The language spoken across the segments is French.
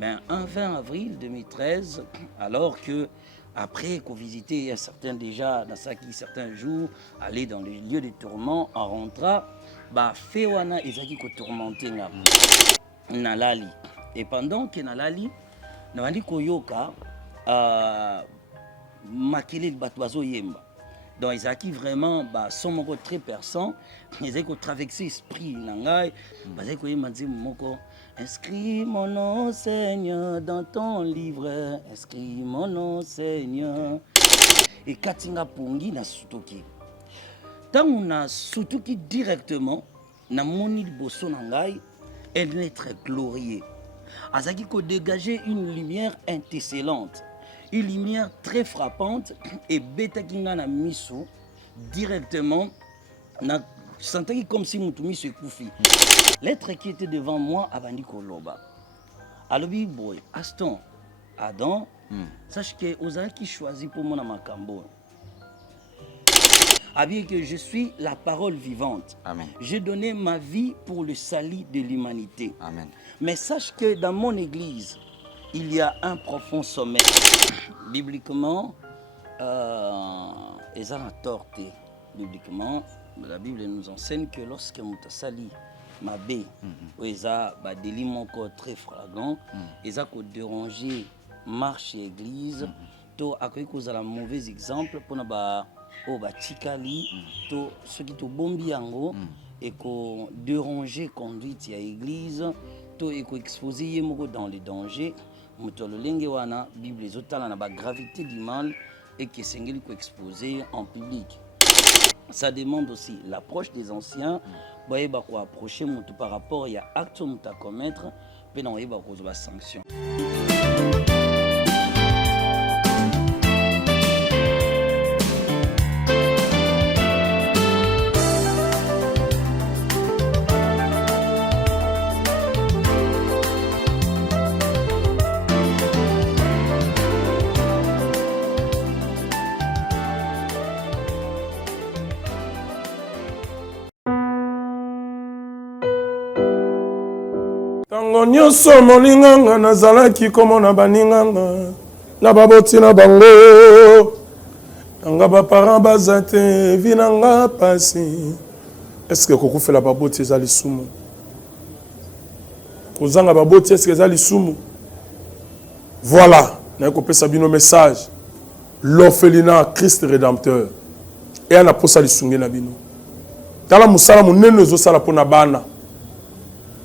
Mais un 20 avril 2013, alors que après qu'on visitait certains déjà dans ça qui certains jours aller dans les lieux de tourment en rentrant, bah Féwana ezaki ko tourmenter na lali. Et pendant que na lali, na bandi koyoka makele bato bazo yemba. Donc ezaki vraiment bah son moko très perçant, ezaki ko traverser esprit na ngai, bazaki ko yemba nzimbo moko. Inscris mon nom, Seigneur, dans ton livre. Inscris mon nom, Seigneur. Et Katinga Pongi na Sutoki. Tant on a Sutoki directement, na moni liboso nangai, elle est très glorieux. Azaki ko dégager une lumière intercellente, une lumière très frappante et beta kinga na miso directement na sentais comme si Moutoumi se koufi. L'être qui était devant moi a bandi koloba. Alobi boy, Aston, Adam, sache que Ozara qui choisit pour moi makambo. Habillé que je suis la parole vivante. Amen. J'ai donné ma vie pour le salut de l'humanité. Amen. Mais sache que dans mon église, il y a un profond sommet. Bibliquement, ils ont torté. Bibliquement, la Bible nous enseigne que lorsque Moutasali Mabé, ils ont des limons très flagrants, ils ont dérangé marche et église, to accueilli cause un mauvais exemple pour na tikali, to ceux qui to bombi yango et ko déranger conduite à église, to et ko exposer yemoko dans les dangers, mutolo lenge wana Bible les autres na ba gravité du mal et qui s'engeli ko exposer en public. Ça demande aussi l'approche des anciens. Vous bah quoi approcher par rapport à l'acte à commettre, puis non, il va causer la sanction. Tango nyonso molinganga nazalaki komona baninganga na baboti na bango nanga baparent baza te vi nanga pasi. Est-ce que kokufela baboti eza lisumu? Kozanga baboti est-ce que eza lisumu? Voilà, naye kopesa bino message. L'orphelinat Christ rédempteur et ana posa lisungi na bino. Tala musala munene ezosala pona bana.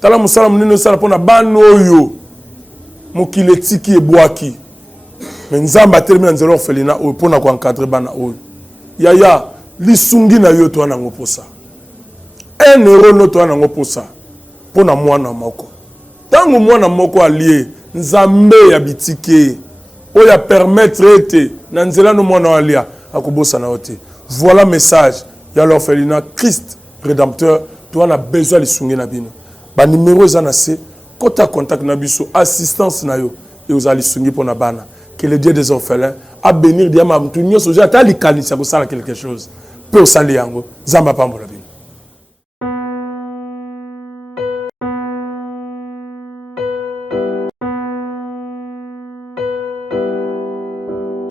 Tala musala munene sala pona bano oyo mokile tiki ebwaki mais nzamba termine nzelo orphelina oyo pona ko encadrer bana oyo yaya lisungi na yo to na ngoposa un euro no to na ngoposa pona mwana moko tango mwana moko alie nzambe ya bitike oya permettre ete na nzela no mwana alia akobosa na ote. Voilà message ya l'orphelinat Christ rédempteur to na besoin lisungi na bino. Ba numéro za na se kota contact na biso assistance na yo et aux alisungi pour na bana que le Dieu des orphelins a bénir diama mtu nyoso ja ta likanisa ko sala quelque chose pe osali yango zamba pambola bino.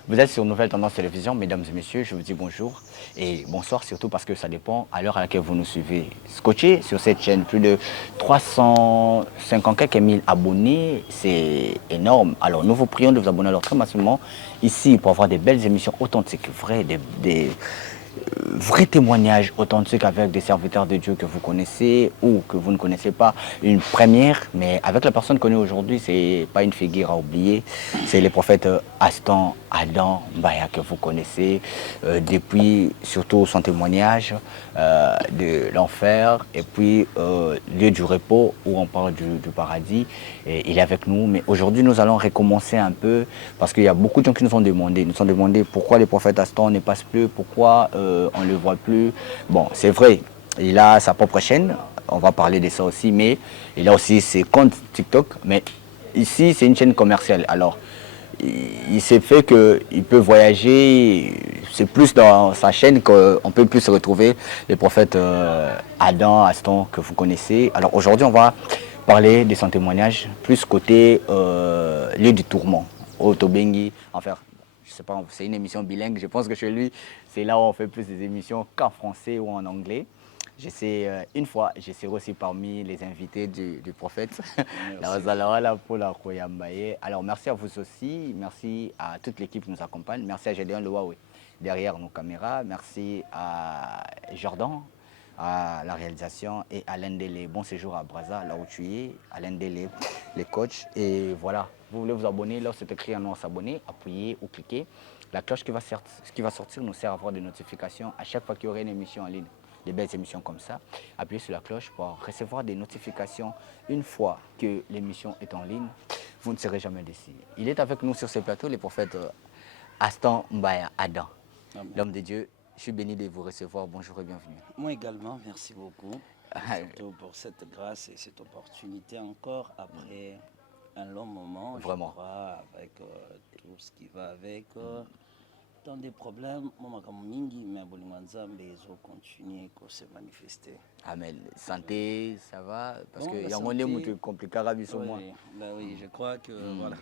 Vous êtes sur Nouvelle Tendance Télévision, mesdames et messieurs, je vous dis bonjour et bonsoir surtout parce que ça dépend à l'heure à laquelle vous nous suivez. Scotché sur cette chaîne, plus de 350 quelques mille abonnés, c'est énorme. Alors nous vous prions de vous abonner alors très massivement ici pour avoir des belles émissions authentiques, vraies, des vrais témoignages authentiques avec des serviteurs de Dieu que vous connaissez ou que vous ne connaissez pas. Une première, mais avec la personne qu'on est aujourd'hui, c'est pas une figure à oublier. C'est le prophète Aston Adam Mbaya que vous connaissez depuis surtout son témoignage de l'enfer et puis lieu du repos où on parle du paradis. Et il est avec nous, mais aujourd'hui nous allons recommencer un peu parce qu'il y a beaucoup de gens qui nous ont demandé pourquoi le prophète Aston ne passe plus, pourquoi on ne le voit plus. Bon, c'est vrai, il a sa propre chaîne, on va parler de ça aussi, mais il a aussi ses comptes TikTok, mais ici c'est une chaîne commerciale. Alors, il s'est fait qu'il peut voyager, c'est plus dans sa chaîne qu'on peut plus se retrouver les prophètes Adam, Aston que vous connaissez. Alors aujourd'hui on va parler de son témoignage, plus côté lieu du tourment, au Tobengi. Enfin, je sais pas, c'est une émission bilingue. Je pense que chez lui, c'est là où on fait plus des émissions qu'en français ou en anglais. Je sais, une fois, je serai aussi parmi les invités du prophète. Alors, merci à vous aussi. Merci à toute l'équipe qui nous accompagne. Merci à Gédéon Loaoué derrière nos caméras. Merci à Jordan, à la réalisation, et à Lendele. Bon séjour à Brazza, là où tu es, à Lendele, les coachs. Et voilà, vous voulez vous abonner, là c'est écrit en noir s'abonner, appuyez ou cliquez. La cloche qui va sortir nous sert à avoir des notifications à chaque fois qu'il y aurait une émission en ligne. Des belles émissions comme ça, appuyez sur la cloche pour recevoir des notifications une fois que l'émission est en ligne. Vous ne serez jamais déçus. Il est avec nous sur ce plateau, le prophète Aston Mbaya Adam, l'homme de Dieu. Je suis béni de vous recevoir. Bonjour et bienvenue. Moi également, merci beaucoup. Surtout pour cette grâce et cette opportunité encore après un long moment. Vraiment. Je crois, avec tout ce qui va avec. Dans des problèmes, moi, comme Mingi, mais Bolimanzambe, ils ont continué à se manifester. Amen. Santé, ça va? Parce Bon, qu'il y a santé, un peu compliqué à moi. oui, je crois que voilà.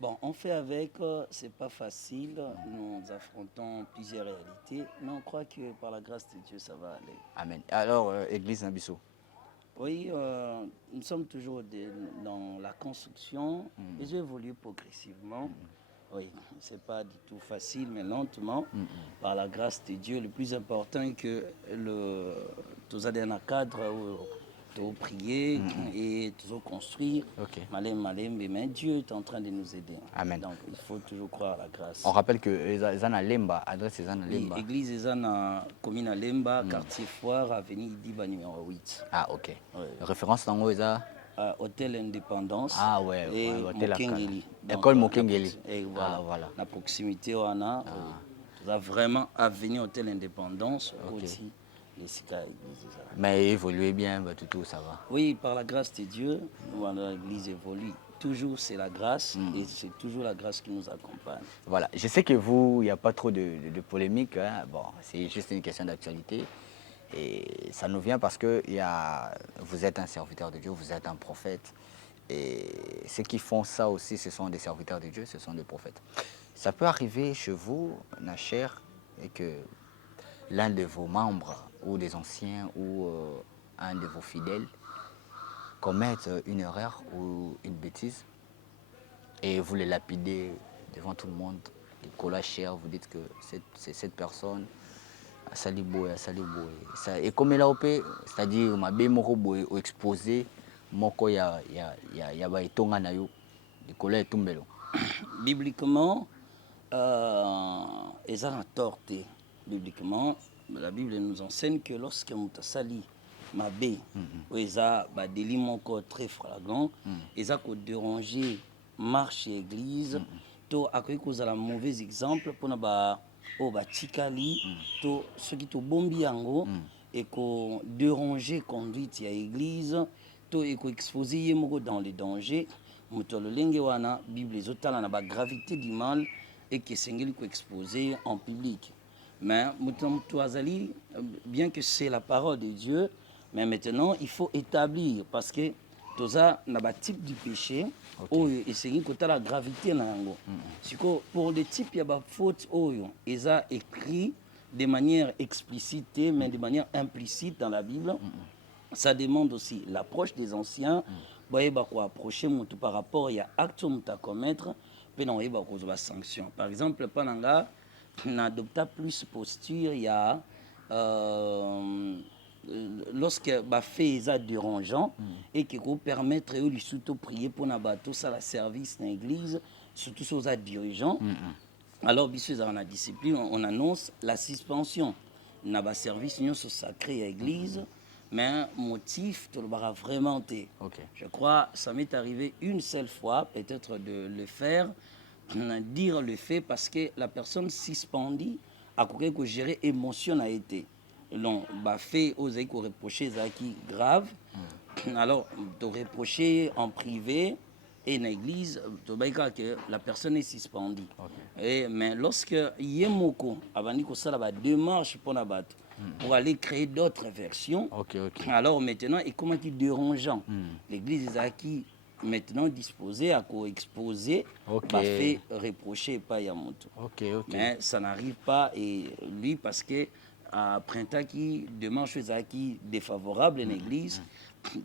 Bon, on fait avec, c'est pas facile. Nous affrontons plusieurs réalités, mais on croit que par la grâce de Dieu, ça va aller. Amen. Alors, Église Nabiso? Oui, nous sommes toujours dans la construction et j'ai évolué progressivement. Oui, c'est pas du tout facile, mais lentement, par la grâce de Dieu. Le plus important est que tous avez un cadre où tu prier et tu construire. Mais Dieu est en train de nous aider. Amen. Donc il faut toujours croire à la grâce. On rappelle que Ezana Lemba, adresse Ezana Lemba. L'église Ezana, commune à Lemba, quartier Foire, avenue Idiba numéro 8. Ah, ok. Oui. Référence dans Eza? Hôtel Indépendance. Ah ouais, et hôtel Mokengeli. École Mokengeli. Et voilà, Ah, voilà. la proximité on a. Tu as vraiment avenue Hôtel Indépendance aussi. Mais évoluer bien, bah, tout ça va. Oui, par la grâce de Dieu, voilà, l'église évolue. Toujours c'est la grâce et c'est toujours la grâce qui nous accompagne. Voilà, je sais que vous, il n'y a pas trop de polémique, hein. Bon, c'est juste une question d'actualité. Et ça nous vient parce que vous êtes un serviteur de Dieu, vous êtes un prophète. Et ceux qui font ça aussi, ce sont des serviteurs de Dieu, ce sont des prophètes. Ça peut arriver chez vous, Nacher, et que l'un de vos membres, ou des anciens, ou un de vos fidèles, commette une erreur ou une bêtise, et vous les lapidez devant tout le monde, les collages chers, vous dites que c'est cette personne, Saliboé. Et comme il a opé, c'est-à-dire ma bémoroboé ou exposé, moko ya baitonga na yo, les collages tumbelo. Bibliquement, ils ont torté. Bibliquement, la Bible nous enseigne que lorsque Moutasali m'a bé, ils ont délit mon corps très flagrant, ils ont dérangé marche et église, to accueilli cause à la mauvais exemple pour na ba tikali, to ce qui to bombi yango et ko déranger conduite à église, to et ko exposer yemoko dans les dangers, muto le lenge wana Bible les autres na ba gravité du mal et que sengeli ko exposer en public. Mais Azali, bien que c'est la parole de Dieu, mais maintenant il faut établir parce que tout ça n'a pas type du péché, et c'est la gravité. Pour les types, il y a des fautes, ils ont écrit de manière explicite, mais de manière implicite dans la Bible. Ça demande aussi l'approche des anciens. Approcher par rapport à l'acte à commettre, puis on va des sanctions. Par exemple, pendant on adopte plus posture, il y a lorsque fait ça dérangeant et qui peut permettre de surtout prier pour tout ça la service dans l'église, surtout sur les dirigeants. Alors bisous dans la discipline, on annonce la suspension. On a service sacré à l'église, mais motif tu le vraiment été. Je crois ça m'est arrivé une seule fois peut-être de le faire. Dire le fait parce que la personne suspendue a que gérer émotion a été non fait aux échos reprocher qui grave alors de reprocher en privé et dans l'église que la personne est suspendue mais lorsque yemoko avant que ça la démarche pour la battre pour aller créer d'autres versions. Alors maintenant, et comment qui dérangeant l'église des acquis maintenant disposée à co-exposer, fait reprocher pas Yamoto. Mais ça n'arrive pas, et lui parce que à printemps qui demande chez acquis défavorable en église,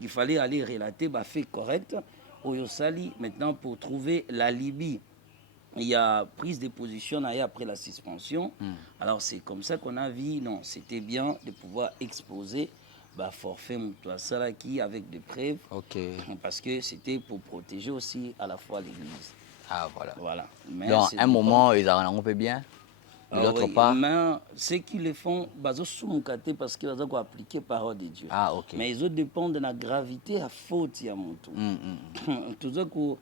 il fallait aller relater fait correct au Yosali maintenant pour trouver l'alibi. Il y a prise de position après la suspension. Alors c'est comme ça qu'on a vu, non, c'était bien de pouvoir exposer forfait qui avec des preuves, parce que c'était pour protéger aussi à la fois l'église. Ah voilà. Mais dans un moment, ils en ont fait bien. De l'autre part, mais ceux qui le font, parce qu'ils ont appliqué parole de Dieu. Mais ils dépendent de la gravité à faute ya mutu. Toujours ko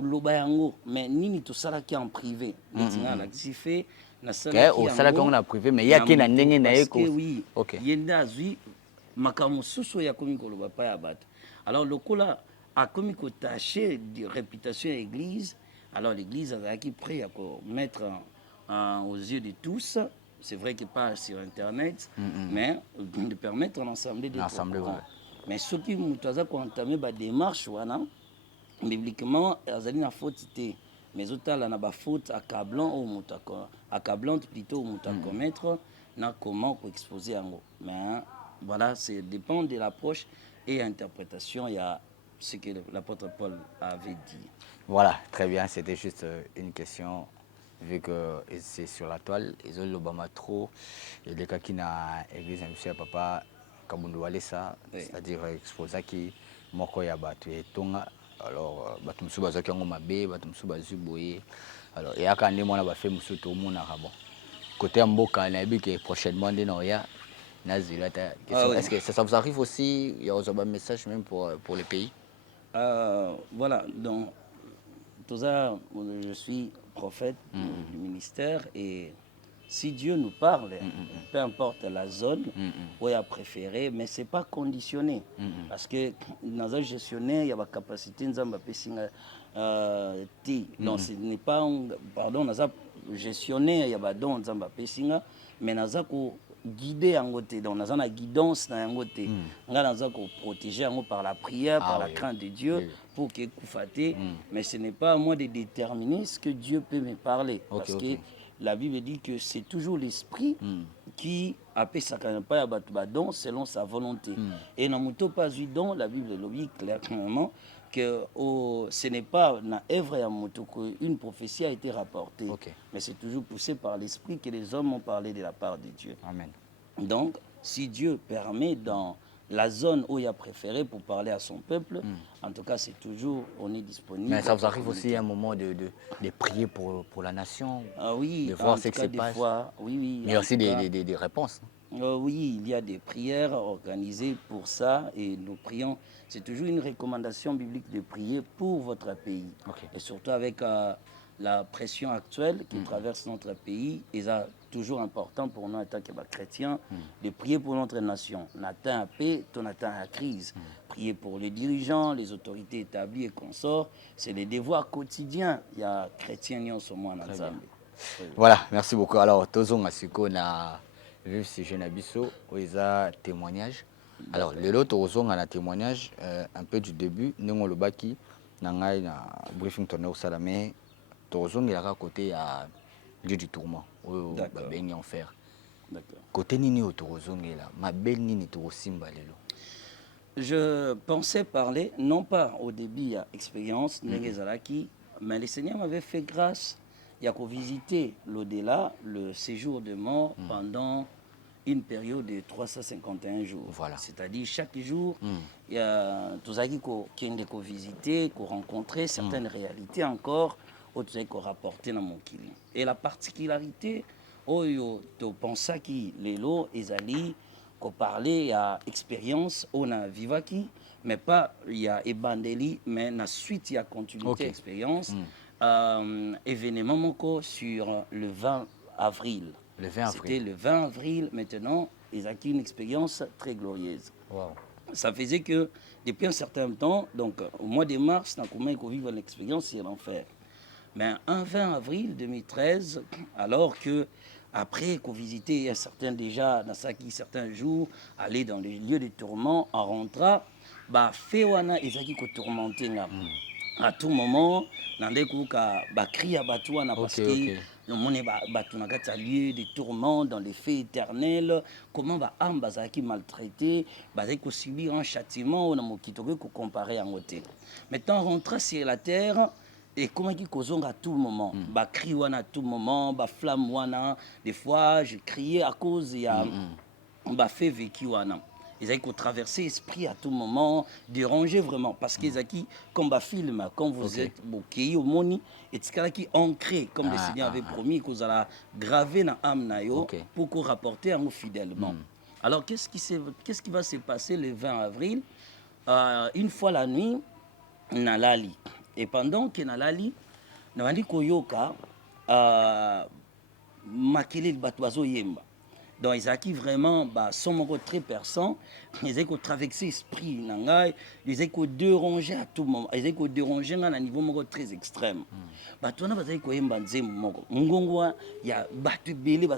loba yango, mais nini to sala qui en privé. Maintenant là, si fait na sala qui en privé, mais il y a qui na ndenge na eko. Oui. Yenda azui makamu susu ya komi ko loba pa ya bato. Alors le coup là a komi ko taché de réputation église. Alors l'église a qui prêt à mettre aux yeux de tous, c'est vrai qu'il pas sur internet, mais de permettre l'ensemble des courants. Mais ceux qui ont entamé la démarche, bibliquement, ils ont une faute, mais autant là na faute accablante plutôt au commettre, na comment pour exposer en gros. Mais voilà, c'est dépend de l'approche et interprétation. Il y a ce que l'apôtre Paul avait dit. Voilà, très bien, c'était juste une question. Vu que c'est sur la toile, ils ont l'Obama trop, et les cas qui n'a église un papa Kabundu Walesa, c'est-à-dire exposa qui moko ya batu et tonga, alors batu msuba zaki yango mabe, batu msuba zuboye, alors et aka ndemo na ba fait musuto mona bon. Côté mboka na que prochainement de noya nazilata. Est-ce que ça vous arrive aussi, il y a un message même pour les pays? Voilà, donc tout ça, je suis prophète du ministère, et si Dieu nous parle, peu importe la zone où il a préféré, mais ce n'est pas conditionné. Parce que dans un gestionnaire, il y a la capacité de donc ce n'est pas, pardon, dans un gestionnaire, il y a don de mais dans un guider en côté, donc dans la guidance en côté, dans un protéger par la prière, par la crainte de Dieu, pour qu'il y mais ce n'est pas à moi de déterminer ce que Dieu peut me parler, parce que la Bible dit que c'est toujours l'esprit qui appelle ça pas à don selon sa volonté. Et dans mon pas eu don, la Bible le dit clairement que ce n'est pas dans l'œuvre à moto qu'une prophétie a été rapportée, mais c'est toujours poussé par l'esprit que les hommes ont parlé de la part de Dieu. Amen. Donc, si Dieu permet dans la zone où il a préféré pour parler à son peuple, en tout cas, c'est toujours, on est disponible. Mais ça vous arrive aussi un moment de prier pour la nation? Oui, de voir ce qui se passe. Oui, mais aussi des réponses. Oui, il y a des prières organisées pour ça, et nous prions. C'est toujours une recommandation biblique de prier pour votre pays. Et surtout avec la pression actuelle qui traverse notre pays, et ça toujours important pour nous en tant que chrétiens de prier pour notre nation. On atteint la paix, on atteint la crise. Prier pour les dirigeants, les autorités établies et consorts, c'est les devoirs quotidiens. Il y a chrétiens en ce moment ensemble. Voilà, merci beaucoup. Alors, Tozon Asiko na vu si je n'abisso, où ils ont témoignage. Alors, les autres Tozon a un témoignage un peu du début. Nous le baki, nangai na briefing tourné au Salamé. Tozon il a côté à Dieu du tourment. Ben en faire. Côté nini au Tozon il a ma belle nini to simba lelo. Je pensais parler non pas au début à expérience Negezalaki, mais le Seigneur m'avait fait grâce. Il y a qu'à visiter l'au-delà, le séjour de mort pendant une période de 351 jours. Voilà. C'est-à-dire chaque jour, il y a tout ça qui ont visiter, qui ont rencontré certaines réalités encore, autres qui ont rapporté dans mon client. Et la particularité, tu penses que les lots, ils allaient parler à expérience, on a vivaki, mais pas il y a ebandeli, mais la suite il y a continuité expérience. Événement sur le 20 avril. Le 20 avril. C'était le 20 avril. Maintenant, ils ont acquis une expérience très glorieuse. Wow. Ça faisait que depuis un certain temps, donc au mois de mars, on a vécu l'expérience, c'est l'enfer. Mais un 20 avril 2013, alors que après qu'on visitait certains déjà dans ça qui certains jours aller dans les lieux de tourment en rentrant bah fait wana ezaki ko tourmenter nga à tout moment nande kuka ba cri à bato wana parce que nomone bato na kati ya lieu de tourment dans les faits éternels comment ba âme bazalaki maltraité bazaki ko subir un châtiment na mokito ko comparer yango te maintenant rentrant sur la terre et comment qui causons à tout moment bah cri wana à tout moment bah flamme wana des fois je criais à cause il y a bah fait vécu wana ils avaient traversé l'esprit à tout moment, déranger vraiment. Parce qu'ils ont comme un film, quand vous êtes au moni, et qui ancré, comme le Seigneur avait promis, qu'on allait graver dans l'âme pour qu'on rapporte à nous fidèlement. Alors, qu'est-ce qui va se passer le 20 avril une fois la nuit, Nalali. Et pendant que Nalali, Nalali Koyoka, Makele le Batouazo Yemba. Donc, ils ont vraiment, sont très perçants. Ils ont traversé l'esprit, ils ont dérangé à tout moment. Ils ont dérangé à un niveau très extrême. Tu as vu que il y a battu belé,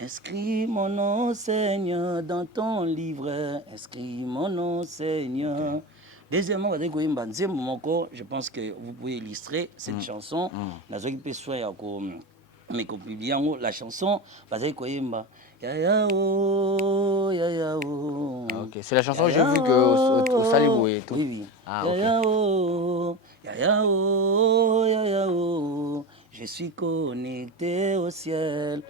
inscris mon nom, Seigneur, dans ton livre. Inscris mon nom, Seigneur. Deuxièmement, je pense que vous pouvez illustrer cette chanson. Mais comme publiant la chanson, c'est la chanson que j'ai vu que au Salibou et tout. Oui. Ah, je suis connecté au ciel.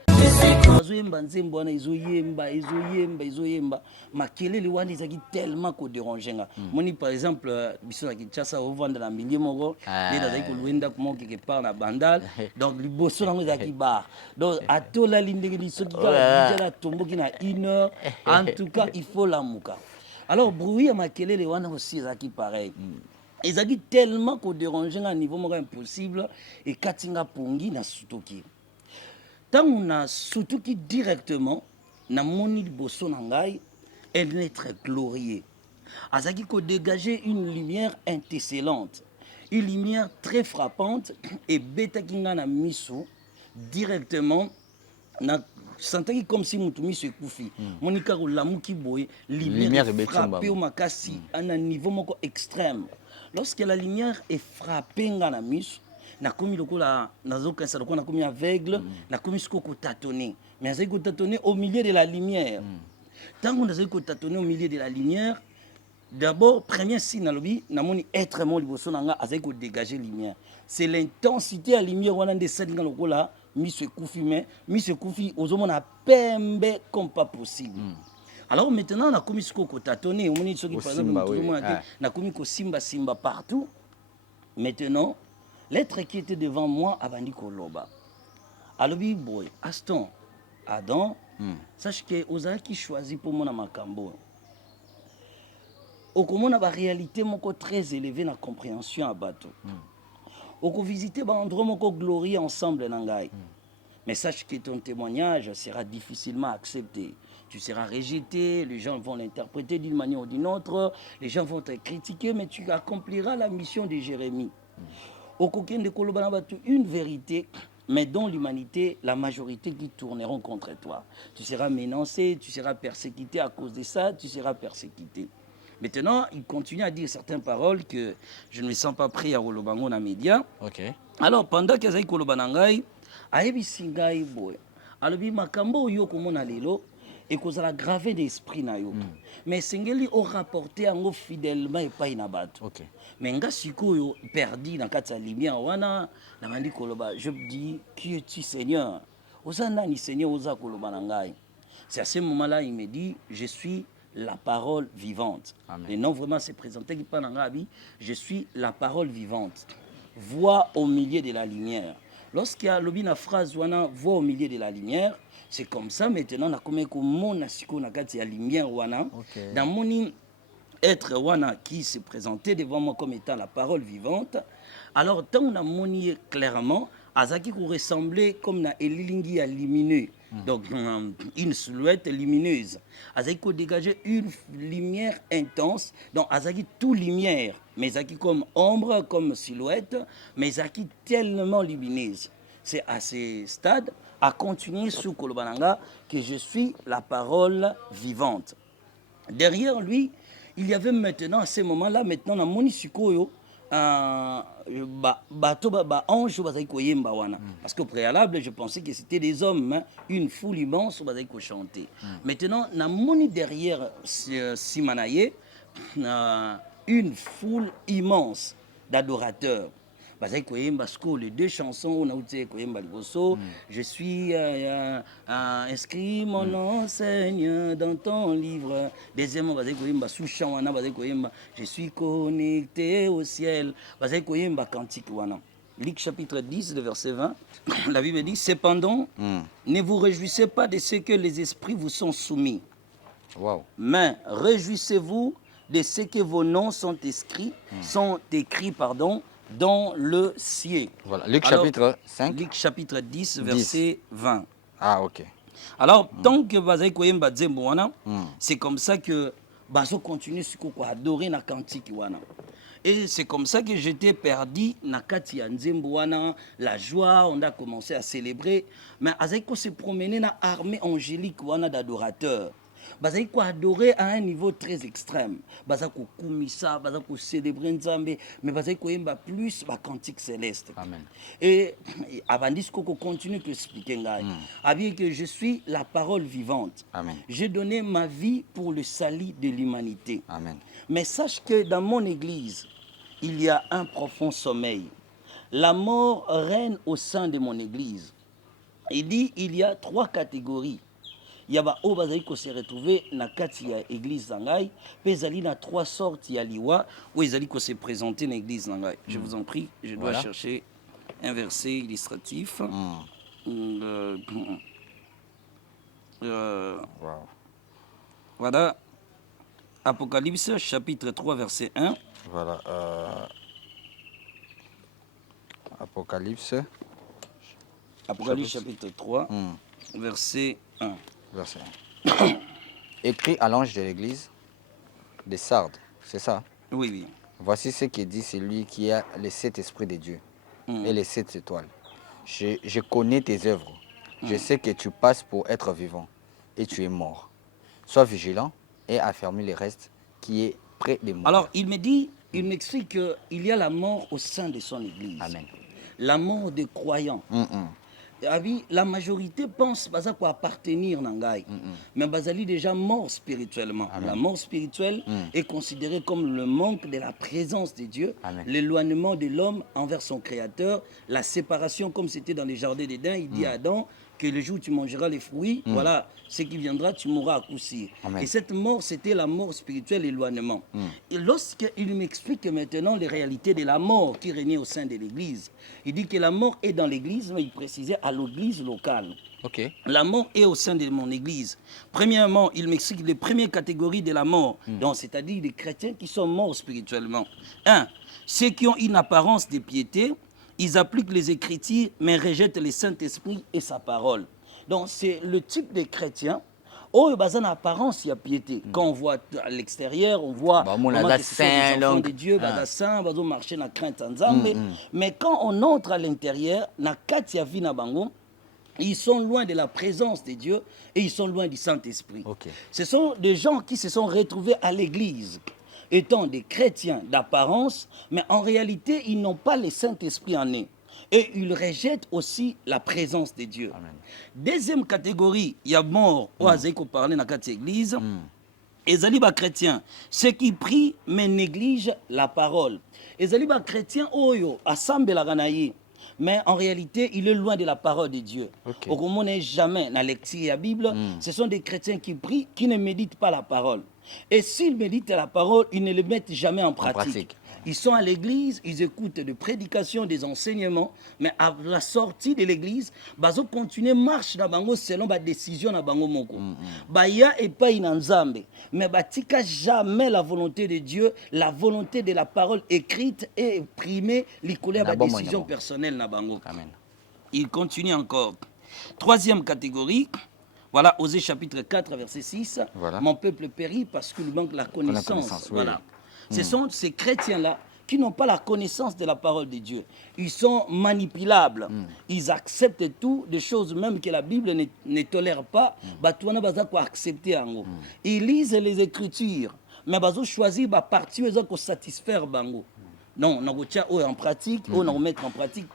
Makelele wana ezaki tellement ko déranger nga moni par exemple biso na Kinshasa au vendre na milieu moko et dans ko luenda ko quelque part na bandal donc liboso nango ezaki bar donc atola lindenge lisoki ka déjà tomboki na 1 heure en tout cas il faut la muka alors bruit ya makelele wana aussi ezaki pareil ezaki tellement ko déranger nga niveau moko impossible et katinga pongi na sutoki tant on a sutoki directement na moni liboso na ngai un être glorieux. Azaki ko dégager une lumière intercellente, une lumière très frappante et betakinga na miso directement na sentaki comme si mutu miso ekufi. Monika ko lamuki boy lumière frappée au makasi à un niveau moko extrême. Lorsque la lumière est frappée na miso na komi lokola nazokanisa lokola na komi aveugle na komi siko tâtonner mais azaki ko tâtonner au milieu de la lumière. Tant qu'on a tâtonné au milieu de la lumière, d'abord, premier signe à l'objet, namoni être mon liboso nanga azaki ko dégager lumière. C'est l'intensité à lumière wana de ça dinga lokola mise kufi ozomona pembe comme pas possible. Alors maintenant na komi siko ko tâtonner, on moni soki par exemple tout le monde na komi ko simba partout. Maintenant, l'être qui était devant moi abandi ko loba. Alobi boy, Aston, Adam sache que ozaki choisi pour mon makambo okomona ba réalité moko très élevée na compréhension à bateau oko visiter ba endroit moko glorieux ensemble nangai mais sache que ton témoignage sera difficilement accepté, tu seras rejeté, les gens vont l'interpréter d'une manière ou d'une autre, les gens vont te critiquer, mais tu accompliras la mission de Jérémie. Okokende koloba na bato une vérité, mais dans l'humanité, la majorité qui tourneront contre toi. Tu seras menacé, tu seras persécuté à cause de ça, tu seras persécuté. Maintenant, il continue à dire certaines paroles que je ne me sens pas prêt à rolobango na média. Alors, pendant que Zaï kolobanangai, ayebi singai boy. Alobi makambo yo komona lelo et kozala gravé d'esprit na yo. Mais singeli o rapporté ango fidèlement et pas inabat. Mais nga sikoyo perdu dans kati ya lumière wana na mandi koloba je dis qui es-tu Seigneur? Oza nani Seigneur oza koloba na ngai. C'est à ce moment-là il me dit je suis la parole vivante. Le nom vraiment s'est présenté qui parle en arabe, je suis la parole vivante. Voix au milieu de la lumière. Lorsqu'il y a la phrase wana voix au milieu de la lumière, c'est comme ça maintenant na comme mon asiko na kati ya lumière wana dans mon être wana qui se présentait devant moi comme étant la parole vivante. Alors tant on a monié clairement azaki ko ressembler comme na elilingi ya lumineux. Donc une silhouette lumineuse. Azaki ko dégager une lumière intense. Donc azaki tout lumière, mais azaki comme ombre, comme silhouette, mais azaki tellement lumineuse. c'est à ce stade, à continuer sous Kolobananga, que je suis la parole vivante. Derrière lui, il y avait maintenant, à ce moment-là, maintenant, dans mon isikoyo, ange parce qu'au préalable je pensais que c'était des hommes, hein, une foule immense qui chanter. Maintenant na moni derrière Simanaye une foule immense d'adorateurs. Les deux chansons, je suis inscrit mon nom Seigneur dans ton livre. Deuxièmement, je suis connecté au ciel. Luc chapitre 10, le verset 20, la Bible dit, cependant, ne vous réjouissez pas de ce que les esprits vous sont soumis. Wow. Mais réjouissez-vous de ce que vos noms sont écrits, dans le ciel. Voilà, Luc chapitre 5. Luc chapitre 10, verset 20. Ah, ok. Alors, tant que c'est comme ça que Bazo continue à adorer na cantique. Et c'est comme ça que j'étais perdu na kati ya nzembo wana, la joie, on a commencé à célébrer. Mais Azaïko s'est promené na armée angélique wana d'adorateurs. Bazaïko adorer à un niveau très extrême. Bazako kumisa, bazako célébrer Nzambe, mais Bazaïko yemba plus ba cantique céleste. Amen. Et Abandis Koko continue de expliquer là. Que je suis la parole vivante. Amen. J'ai donné ma vie pour le salut de l'humanité. Amen. Mais sache que dans mon église, il y a un profond sommeil. La mort règne au sein de mon église. Il dit il y a 3 catégories. Il y a des gens qui se retrouvent dans l'église Zangai, puis il y a 3 sortes de liwa où ils allaient se présenter dans l'église Zangai. Je vous en prie, je dois chercher un verset illustratif. Voilà, Apocalypse chapitre 3 verset 1. Voilà, Apocalypse chapitre 3 verset 1. Verset 1. Écrit à l'ange de l'église de Sardes, c'est ça? Oui. Voici ce que dit celui qui a les 7 esprits de Dieu et les 7 étoiles. Je connais tes œuvres. Je sais que tu passes pour être vivant et tu es mort. Sois vigilant et affermis le reste qui est près de moi. Alors, il m'explique qu'il y a la mort au sein de son église. Amen. La mort des croyants. La majorité pense qu'on appartenir Nangai, mais Bazali déjà mort spirituellement. Amen. La mort spirituelle est considérée comme le manque de la présence de Dieu, l'éloignement de l'homme envers son créateur, la séparation comme c'était dans les jardins d'Éden. Il dit à Adam que le jour où tu mangeras les fruits, voilà, ce qui viendra, tu mourras à coup sûr. Et cette mort, c'était la mort spirituelle, l'éloignement. Et lorsqu'il m'explique maintenant les réalités de la mort qui régnait au sein de l'Église, il dit que la mort est dans l'Église, mais il précisait à l'Église locale. Okay. La mort est au sein de mon Église. Premièrement, il m'explique les premières catégories de la mort, donc c'est-à-dire les chrétiens qui sont morts spirituellement. 1. Ceux qui ont une apparence de piété, ils appliquent les Écritures, mais rejettent le Saint-Esprit et sa parole. Donc, c'est le type de chrétien. Oh, il y a une apparence, il y a piété. Quand on voit à l'extérieur, on voit que ce sont des enfants de Dieu, saint, marcher dans la crainte en Zambé. Mais quand on entre à l'intérieur, na katia vi na bango, ils sont loin de la présence de Dieu et ils sont loin du Saint-Esprit. Okay. Ce sont des gens qui se sont retrouvés à l'église, étant des chrétiens d'apparence, mais en réalité, ils n'ont pas le Saint-Esprit en eux. Et ils rejettent aussi la présence de Dieu. Amen. Deuxième catégorie, il y a mort, où on parlait dans cette église. Et les chrétiens, ceux qui prient mais négligent la parole. Et les chrétiens, assemblent la ganaïe. Mais en réalité, il est loin de la parole de Dieu. Okay. On n'est jamais dans la lecture de la Bible. Ce sont des chrétiens qui prient, qui ne méditent pas la parole. Et s'ils méditent la parole, ils ne le mettent jamais en pratique. Ils sont à l'église, ils écoutent des prédications, des enseignements, mais à la sortie de l'église, ils continuent marche dans bango selon la décision dans bango moko. Baya et pas inanzambe, mais batika jamais la volonté de Dieu, la volonté de la parole écrite et primée, l'icolaire la décision personnelle dans bango. Amen. Il continue encore. Troisième catégorie. Voilà, Osée chapitre 4, verset 6. Voilà. Mon peuple périt parce qu'il manque la connaissance. Voilà. Ce sont ces chrétiens-là qui n'ont pas la connaissance de la parole de Dieu. Ils sont manipulables. Ils acceptent tout, des choses même que la Bible ne tolère pas. Batouana baza ko accepter ango. Ils lisent les Écritures, mais bazo choisir ba partie ils ont satisfaire bango. Non, on a en pratique, on a mettre en pratique,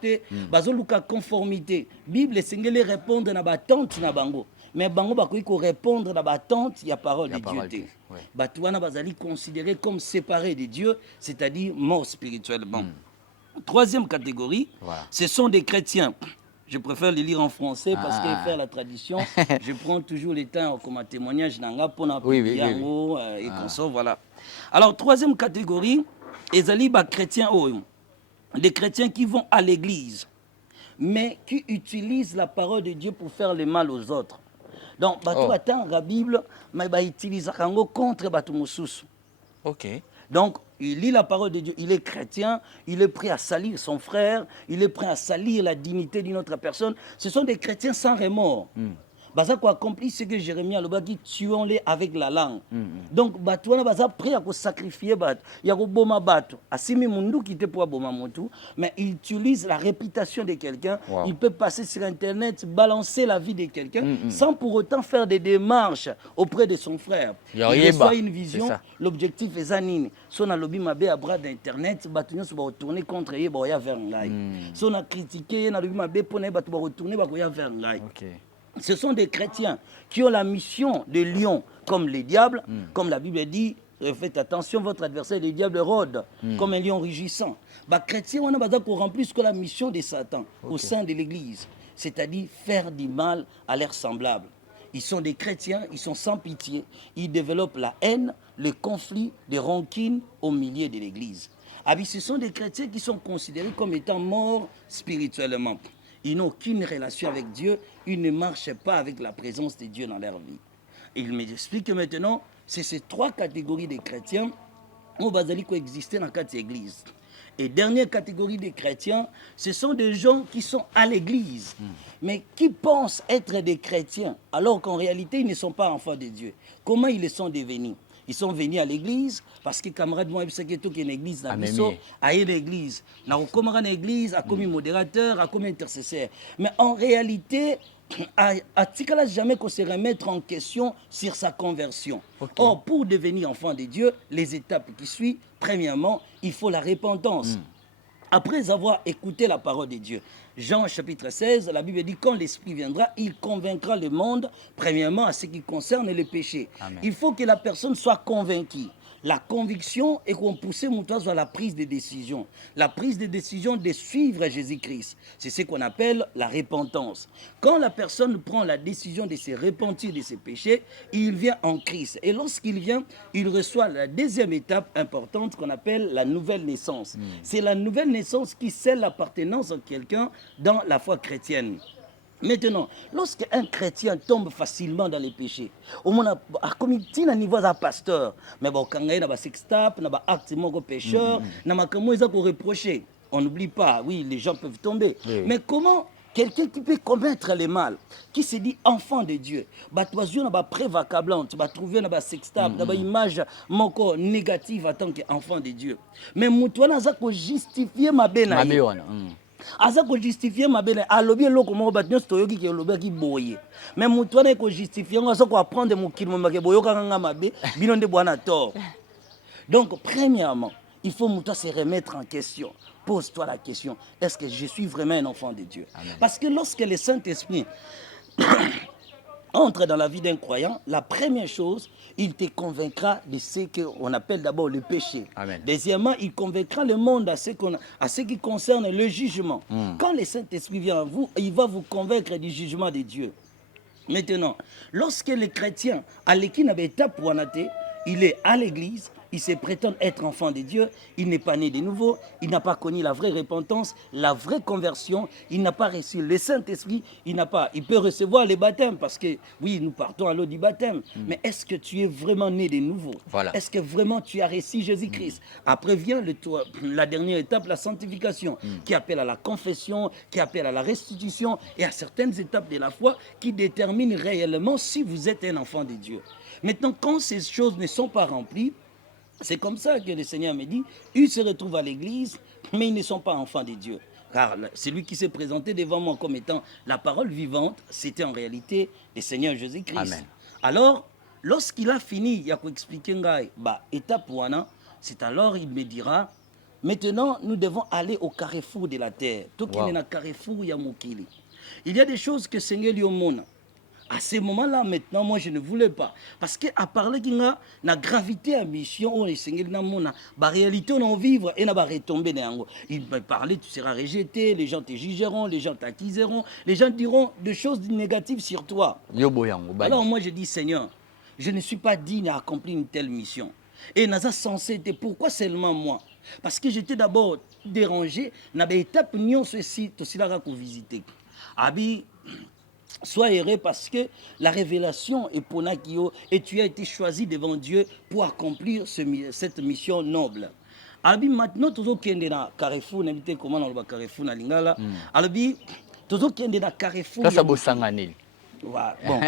bazo luka conformité. Bible singele répondre na batante na bango. Mais bango bakoki ko répondre na batante, il y a parole de Dieu. Batouana bazali considéré comme séparé de Dieu, c'est-à-dire mort spirituellement. Troisième catégorie, ce sont des chrétiens. Je préfère les lire en français parce que faire la tradition, je prends toujours le temps comme un témoignage pour et qu'on sort, voilà. Alors, troisième catégorie, les chrétiens, des chrétiens qui vont à l'église, mais qui utilisent la parole de Dieu pour faire le mal aux autres. Donc, la Bible, mais utilise contre Batumoussous. Ok. Donc, il lit la parole de Dieu, il est chrétien, il est prêt à salir son frère, il est prêt à salir la dignité d'une autre personne. Ce sont des chrétiens sans remords. Baza ko accompli ce que Jérémie a dit, tuons-les avec la langue. Donc, batouana baza prêt à sacrifier bat, ya ko boma bato. Asimi mundu qui te pour boma motu, mais il utilise la réputation de quelqu'un, il peut passer sur internet, balancer la vie de quelqu'un sans pour autant faire des démarches auprès de son frère. Il reçoit une vision, l'objectif est zanine. Si on a lobby mabé à bras d'internet, batounya se va retourner contre yé boya vers l'ai. Si on a critiqué, on a lobby mabé pour ne batouya retourner boya vers l'ai. Ce sont des chrétiens qui ont la mission de lion, comme les diables, comme la Bible dit, faites attention, votre adversaire, les diables rôdent, comme un lion rugissant. Les chrétiens, on a besoin qu'on remplisse que la mission de Satan au sein de l'Église, c'est-à-dire faire du mal à leurs semblables. Ils sont des chrétiens, ils sont sans pitié, ils développent la haine, le conflit, les rancines au milieu de l'Église. Ce sont des chrétiens qui sont considérés comme étant morts spirituellement. Ils n'ont aucune relation avec Dieu, ils ne marchent pas avec la présence de Dieu dans leur vie. Il m'explique que maintenant, c'est ces trois catégories de chrétiens qui vont exister dans quatre églises. Et dernière catégorie de chrétiens, ce sont des gens qui sont à l'église, mais qui pensent être des chrétiens, alors qu'en réalité, ils ne sont pas enfants de Dieu. Comment ils le sont devenus? Ils sont venus à l'église parce que camarade moi c'est que tout une église dans biso a une église na komara na église a comme modérateur a comme intercesseur, mais en réalité a tikala jamais qu'on se remettre en question sur sa conversion. Or pour devenir enfant de Dieu, les étapes qui suivent, premièrement, il faut la repentance. Après avoir écouté la parole de Dieu, Jean chapitre 16, la Bible dit quand l'Esprit viendra, il convaincra le monde, premièrement, à ce qui concerne le péché. Il faut que la personne soit convaincue. La conviction est qu'on pousse à la prise de décision. La prise de décision de suivre Jésus-Christ. C'est ce qu'on appelle la repentance. Quand la personne prend la décision de se repentir de ses péchés, il vient en Christ. Et lorsqu'il vient, il reçoit la deuxième étape importante qu'on appelle la nouvelle naissance. C'est la nouvelle naissance qui scelle l'appartenance de quelqu'un dans la foi chrétienne. Maintenant, lorsqu'un chrétien tombe facilement dans les péchés, au moins à comité à niveau d'un pasteur, mais bon quand il y a un sextape, il y a un acte de pécheur, il y a un reprocher. On n'oublie pas, oui, les gens peuvent tomber. Mais comment quelqu'un qui peut commettre le mal, qui se dit enfant de Dieu, tu as une preuve accablante, tu vas trouver un sextape, une image négative en tant qu'enfant de Dieu. Mais tu as justifié ma bénédiction. Aza ko justifier mabele alobi eloko moko bat nyonso toyoki ke olobaki boye mais mutu wana ko justifier ngo aza ko apprendre mokili make boyoka nga mabe bino nde bwana tort. Donc premièrement, il faut mutu se remettre en question. Pose-toi la question, est-ce que je suis vraiment un enfant de Dieu? Parce que lorsque le Saint-Esprit entre dans la vie d'un croyant, la première chose, il te convaincra de ce qu'on appelle d'abord le péché. Deuxièmement, il convaincra le monde à ce qui concerne le jugement. Quand le Saint-Esprit vient à vous, il va vous convaincre du jugement de Dieu. Maintenant, lorsque le chrétien, à l'équipe étape il est à l'église, il se prétend être enfant de Dieu, il n'est pas né de nouveau, il n'a pas connu la vraie repentance, la vraie conversion, il n'a pas reçu le Saint-Esprit, il peut recevoir les baptêmes parce que, oui, nous partons à l'eau du baptême, mais est-ce que tu es vraiment né de nouveau? Est-ce que vraiment tu as reçu Jésus-Christ? Après vient la dernière étape, la sanctification, qui appelle à la confession, qui appelle à la restitution et à certaines étapes de la foi qui déterminent réellement si vous êtes un enfant de Dieu. Maintenant, quand ces choses ne sont pas remplies, C'est comme ça que le Seigneur me dit, ils se retrouvent à l'église, mais ils ne sont pas enfants de Dieu. Car celui qui s'est présenté devant moi comme étant la parole vivante, c'était en réalité le Seigneur Jésus-Christ. Amen. Alors, lorsqu'il a fini, il a expliqué étape wana, c'est alors il me dira, maintenant nous devons aller au carrefour de la terre. Tout qui est dans le carrefour, il y a Mokili. Il y a des choses que le Seigneur lui a. À ce moment-là, maintenant, moi, je ne voulais pas. Parce qu'à parler de la gravité à mission, on est la réalité, on en vivre et on va retomber. Il va parler, tu seras rejeté, les gens te jugeront, les gens t'accuseront, les gens diront des choses négatives sur toi. Alors moi, je dis, Seigneur, je ne suis pas digne à accomplir une telle mission. Et Naza censé était pourquoi seulement moi? Parce que j'étais d'abord dérangé, n'avais étape nion ceci, tout cela qu'on visiter. Abi, sois heureux parce que la révélation est pour Nakio et tu as été choisi devant Dieu pour accomplir cette mission noble. Abi maintenant toujours qui est dans Carrefour, n'habitez comment dans le Carrefour na Lingala. Abi toujours qui est dans Carrefour. Ça beau sanganil. Voilà. Bon,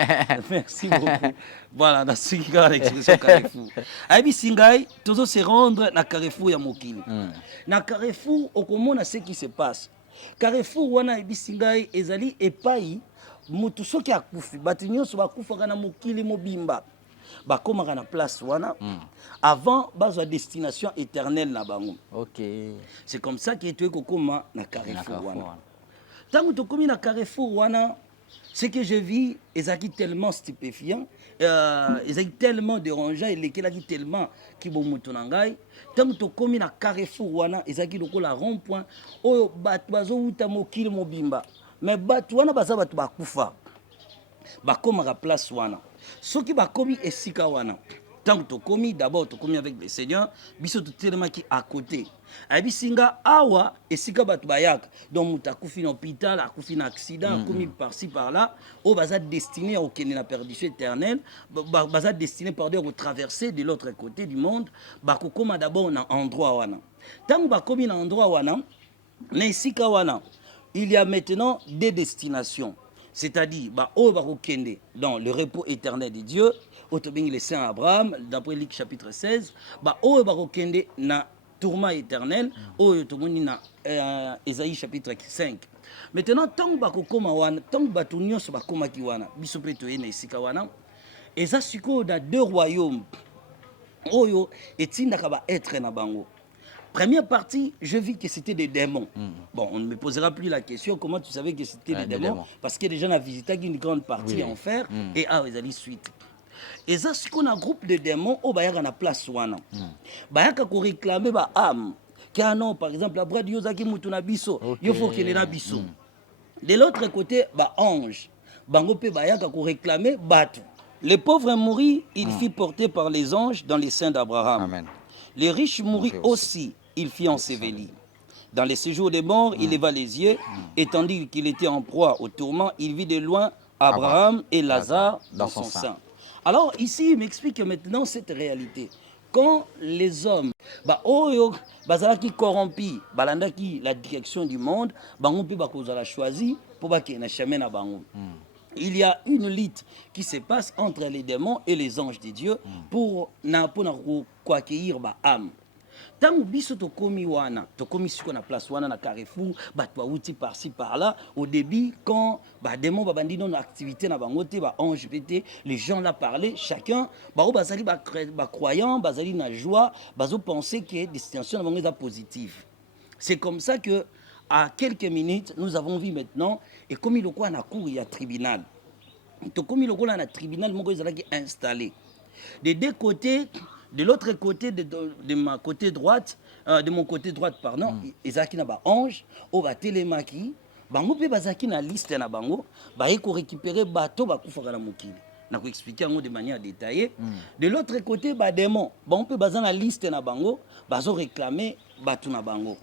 merci beaucoup. Voilà, dans ce qui est l'expression Carrefour. Abi Singai, toujours se rendre dans Carrefour ya Mokili. Dans Carrefour, au commun, ce qui se passe. Carrefour, wana Abi Singai, ezali epai, mutu soki akufi, batu nyonso bakufaka na mokili mobimba. Bakomaka na place wana, avant bazwa destination éternelle na bango. Ok. C'est comme ça que tu kokoma na Carrefour wana. Tant que tu komi na Carrefour wana, ce que je vis est tellement stupéfiant, est tellement dérangeant, et est tellement qui bon moutonangai. Tant que tu commis na Carrefour wana, est la rond-point, oh batwazo uta mokili mobimba. Mais batwana baza batu bakufa. Bakoma la place wana. Ce qui ba komi esika wana. Tant que tu commis, d'abord tu commis avec le Seigneur, biso tu tellement qui à côté. Abi singa awa esika batu bayak. Donc muta kufi na hôpital, akufi na accident, commis par-ci par-là, au baza destiné au kene la perdition éternelle, baza destiné pardon au traverser de l'autre côté du monde, bakokoma d'abord na endroit wana. Tant que ba komi na endroit wana, na esika wana, il y a maintenant des destinations. C'est-à-dire, dans le repos éternel de Dieu, le Saint Abraham, d'après Luc chapitre 16, na tourment éternel, na Ésaïe chapitre 5. Maintenant, tant que deux royaumes, oyo etindaka être na bango. Première partie, je vis que c'était des démons. Bon, on ne me posera plus la question comment tu savais que c'était des démons. Parce que les gens ont visité une grande partie en fer et ils allaient suite. Et ça, c'est qu'on a un groupe de démons au Bayaka na place wana. Bayaka ko réclamer ba âme. Car non, par exemple, la brade yozaki mutuna biso, yo faut qu'il na biso. De l'autre côté, ba ange. Bango pe bayaka ko réclamer batu. Les pauvres mourus, il fut porté par les anges dans les seins d'Abraham. Amen. Les riches mourus aussi, il fit ensevelir. Dans les séjours des morts, il leva les yeux, et tandis qu'il était en proie au tourment, il vit de loin Abraham et Lazare dans son sein. Alors ici, il m'explique maintenant cette réalité. Quand les hommes, qui corrompis, la direction du monde, choisi pour qu'il chemin à bango. Il y a une lutte qui se passe entre les démons et les anges de Dieu pour accueillir ba âme. Tant biso to komi wana, to komi siko na place wana na Carrefour, batwa outi par-ci par-là, au début quand ba démon ba bandi non activité na bangote ba ange pété, les gens là parlaient, chacun ba o bazali ba croyant, bazali na joie, bazo penser que destination na bango est positive. C'est comme ça que à quelques minutes, nous avons vu maintenant, et comme il y a un cour, il y a un tribunal. Comme il y a un tribunal, il est installé. Des deux côtés, de l'autre côté, de ma côté droite, de mon côté droite, pardon, il y a un ange, il y a un télémaki, il y a une liste, il y a récupérer le bateau, il y a na expliquer de manière détaillée. De l'autre côté, ba démon, on peut baser la liste na bango, bazo réclamer batu na bango.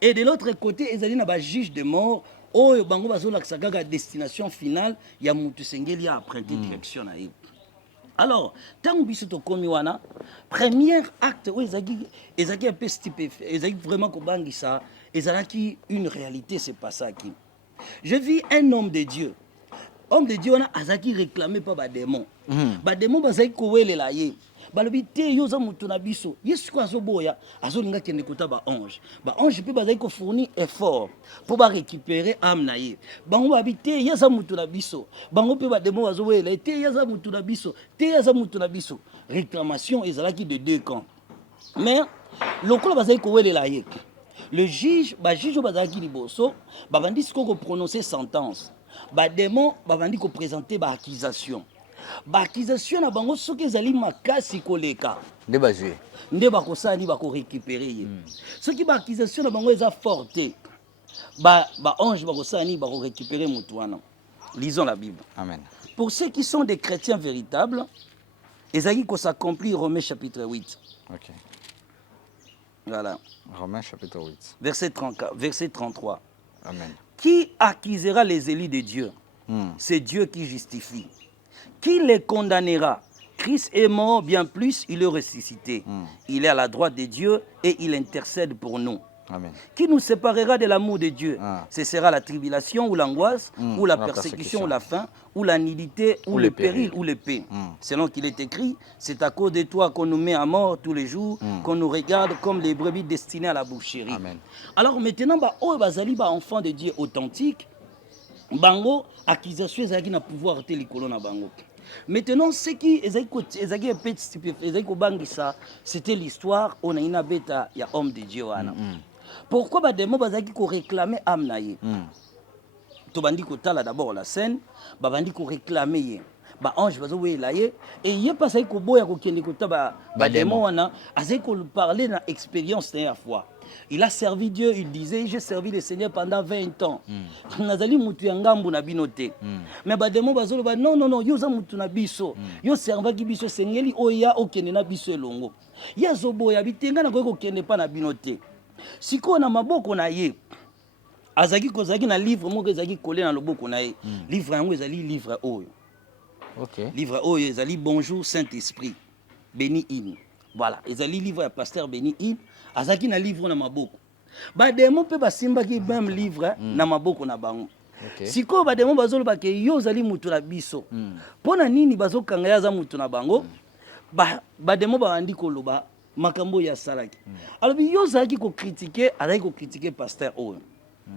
Et de l'autre côté, ils allaient na ba juge de mort, oh bango bazo la saga destination finale, ya mutu sengeli a emprunté direction na yo. Alors, tant biso to komi wana, premier acte où ezaki un peu stupéfié, ezaki vraiment ko bangisa, ezaki une réalité c'est pas ça qui. Je vis un homme de Dieu. Homme de Dieu, on a azaki réclamé par les démons. Les démons, bazaki koué les laïe. balobi te yo za mutu na biso yesu ko azoboya azolinga kende kota baange baange mpe bazali kofournir effort mpo barécupérer ame na ye bango babi te ye aza mutu na biso bango mpe bademo bazoboyela ye te ye aza mutu na biso te ye aza mutu na biso réclamation ezalaki de deux camps mais lokola bazali kowelela ye le juge bajuge oyo bazalaki liboso babandi sikoyo koprononcer sentence bademo babandi koprésente baaccusation baaccusation na bango soki ezali makasi koleka nde bakosala nini bakorécupere ye soki baaccusation na bango eza fort te baange bakosala nini bakorécupere motu wana. Lisons la Bible. Amen. Pour ceux qui sont des chrétiens véritables, ezalaki kosaccomplir Romains chapitre 8. Ok. Voilà. Romains chapitre 8. Verset 33. Amen. Qui accusera les élus de Dieu? C'est Dieu qui justifie. Qui les condamnera? Christ est mort, bien plus, il est ressuscité. Il est à la droite de Dieu et il intercède pour nous. Amen. Qui nous séparera de l'amour de Dieu? Ce sera la tribulation ou l'angoisse, ou la persécution ou la faim, ou la nudité, ou le péril, ou l'épée. Selon qu'il est écrit, c'est à cause de toi qu'on nous met à mort tous les jours, qu'on nous regarde comme les brebis destinées à la boucherie. Amen. Alors maintenant, bazali ba enfant de Dieu authentique, bango accusation ezaki na pouvoir te likolo na bango. Maintenant, ce qui ezaki bangisa, c'était l'histoire on a une bêta ya homme de Dieu wana. Pourquoi bademo bazaki ko réclamer ame na ye? To bandi ko tala d'abord la scène, bandi ko réclamer ye. Ba ange bazo wela ye et ye pasai ko boya ko kende ko taba bademo wana, azai ko parler na expérience dernière fois. Il a servi Dieu, il disait, j'ai servi le Seigneur pendant 20 ans. Nazali mutu ya ngambu na binote. Mais bademo bazolo ba non, yo za mutu na biso. Yo servaki biso sengeli oya okende na biso elongo. Ya zoboya bitenga na ko kende pa na binote. Siko na maboko na ye. Azaki kozaki na livre moko ezaki collé na loboko na ye. Livre yango ezali livre oyo. OK. Livre oyo ezali Bonjour Saint-Esprit. Béni in. Voilà, ezali livre ya pasteur Béni in. Azaki na livre na maboko. Bademo pe basimbaki même livre na maboko na bango. Okay. Siko bademo bazolo ba ke yo zali mutu na biso. Pona nini bazokanga ya za mutu na bango? Bademo bandi koloba makambo ya salaki. Alors yo zaki ko critiquer, azaki ko critiquer pasteur oyo.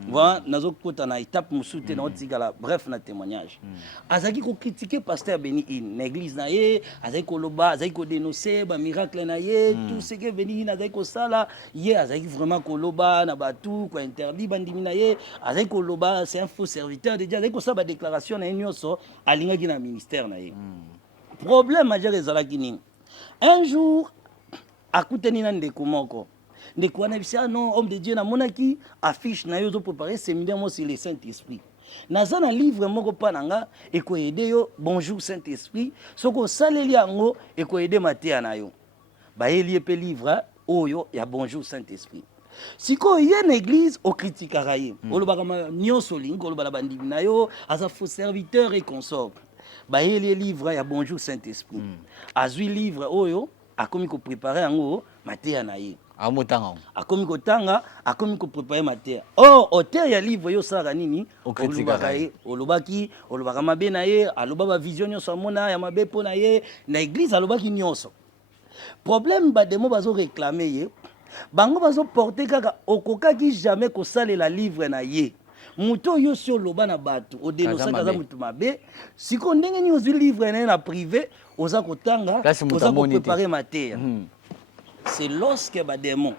Voilà, nazo kota na étape musute na otikala bref na témoignage. Azaki ko critiquer pasteur Béni in, l'église na ye, azaki ko loba, azaki ko dénoncer ba miracle na ye, tout ce que Béni in azaki ko sala, ye azaki vraiment ko loba na batu ko interdit bandimi na ye, azaki ko loba c'est un faux serviteur de Dieu, azaki ko sa ba déclaration na nyonso alingaki na ministère na ye. Problème majeur ezalaki nini? Un jour akuteni na ndeko moko. Ndeko wana bisi non homme de Dieu na monaki affiche na yo zo préparer séminaire mo sur le Saint-Esprit. Naza na livre moko pa nanga e ko aider yo Bonjour Saint-Esprit soko saleli yango e ko aider matea na yo. Ba elie pe livre oyo ya Bonjour Saint-Esprit. Siko ye na église o critique raye. Olobaka nyonso lingo olobala bandimi na yo asa faux serviteur et consort. Ba elie livre ya Bonjour Saint-Esprit. Azui livre oyo akomi ko préparer yango matea na ye. Akomi kotanga, akomi ko préparer mater. Oh, auteur ya livre yo sara nini? Olobaki, olobaka mabe na ye, aloba ba vision nyonso amona ya mabe po na ye, na église alobaki nyonso. Problème bademo bazo réclamer ye, bango bazo porter kaka okokaki jamais ko salela livre na ye. Muto yo sur loba na batu, o dénoncer kaza mutu mabe, siko ndenge ni ozu livre na privé, oza kotanga, oza ko préparer mater. C'est lorsque ba démon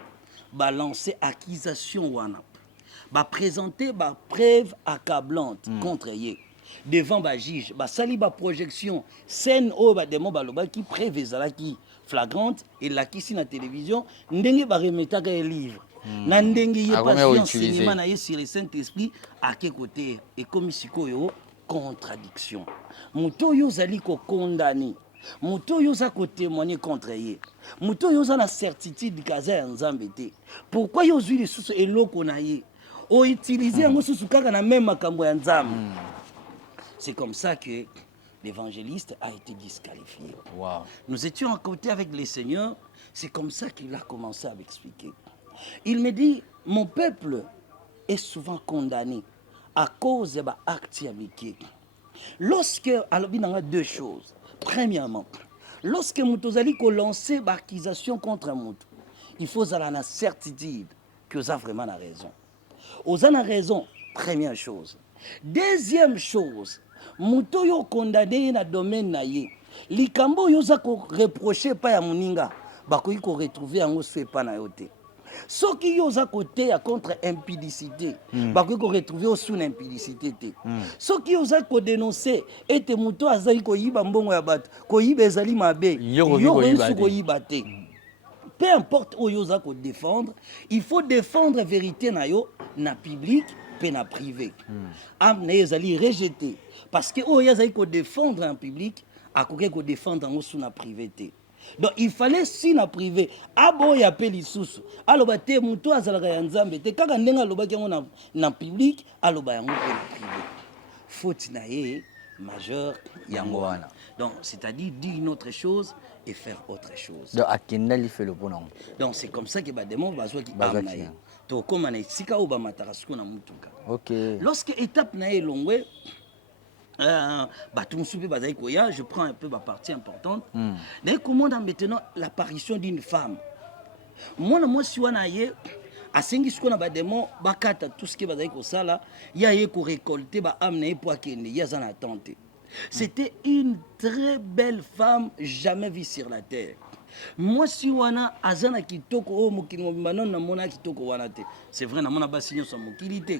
ba lancer accusation wana ba présenter ba preuve accablante contre ye devant ba juge ba sali ba projection scène o ba démon ba loba ki preuve ezalaki flagrante et la kisi na télévision ndenge ba remetaka e livre na ndenge ye patient cinéma na ye sur le Saint-Esprit à quel côté et comme sikoyo contradiction muto yo zali ko condamner muto yo za ko témoigner contre ye muto yo za na certitude kaza ya nzambe te pourquoi yo zui lisusu eloko na ye o utiliser yango susu kaka na même makambo ya nzambe. C'est comme ça que l'évangéliste a été disqualifié. Wow. Nous étions à côté avec le Seigneur, c'est comme ça qu'il a commencé à m'expliquer. Il me dit mon peuple est souvent condamné à cause de l'acte amitié. Lorsque alors il y a deux choses. Premièrement, lorsque mutozali ko lancer accusation contre mutu, il faut avoir la certitude que vous avez vraiment la raison. Vous avez raison, première chose. Deuxième chose, mutu yo condamné na domaine na ye. Likambo yo za ko reprocher pa ya muninga, bakoki ko retrouver yango se pa na yo te. Ce qui est à côté contre impudicité, parce que retrouver sous l'impudicité. Ce qui est à dénoncer, et te muto azali ko yiba mbongo ya bato, ko yiba ezali mabe, yo ko yiba te. Peu importe où yoza ko défendre, il faut défendre la vérité na yo na public pe na privé. Am na ezali rejeté parce que o yazali ko défendre en public, akoke ko défendre en sous na privé te. Donc il fallait si na privé abo ya peli susu aloba te muto azalaka ya nzambe te kaka ndenga aloba yango na public aloba yango pe privé faute na ye majeur yango wana. Donc c'est-à-dire dire une autre chose et faire autre chose. Donc akenda li fait le bon nom. Donc c'est comme ça que ba démon bazwa ki amna ye to comme na sika o ba matarasuko na mutuka. OK. Lorsque étape na ye longwe je prends un peu ma partie importante. Mais comment maintenant l'apparition d'une femme? Moi, si on a eu, à 5 ans, on a démon, tout ce qui va être ça là, il y a eu qu'on récolter, amener pour qu'il y ait en attente. C'était une très belle femme jamais vue sur la terre. Moi si wana azana kitoko o mokili manon na mona kitoko wana te. C'est vrai na mona ba signo sa mokili te.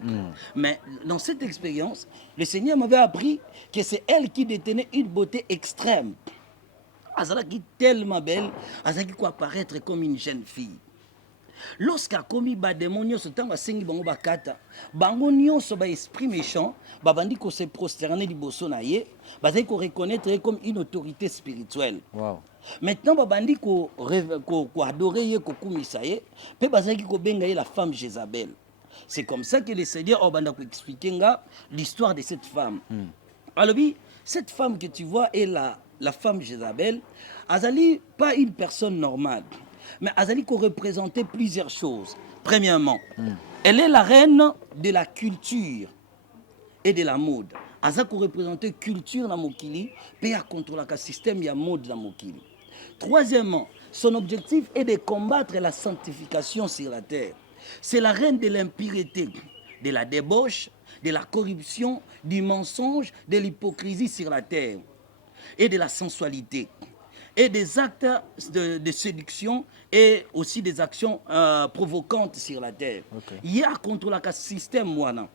Mais dans cette expérience, le Seigneur m'avait appris que c'est elle qui détenait une beauté extrême. Azana qui tellement belle, azana qui quoi apparaître comme une jeune fille. Lorsqu'à commis ba démonios ce temps basengi bango bakata bango nyonso ba esprit méchant babandi ko se prosterner liboso na ye bazali ko reconnaître comme une autorité spirituelle. Wow. Maintenant babandi ko adorer ye ko kumisa ye pe bazali ko benga ye la femme Jézabel. C'est comme ça que le Seigneur obanda ko expliquer l'histoire de cette femme. Alors oui, cette femme que tu vois est la femme Jézabel, azali pas une personne normale. Mais Azali ko représentait plusieurs choses. Premièrement, elle est la reine de la culture et de la mode. Azali ko représentait culture na mokili, pe a contrôler le système ya mode na mokili. Troisièmement, son objectif est de combattre la sanctification sur la terre. C'est la reine de l'impureté, de la débauche, de la corruption, du mensonge, de l'hypocrisie sur la terre et de la sensualité. Et des actes de séduction et aussi des actions provocantes sur la terre. Il y a contre le système wana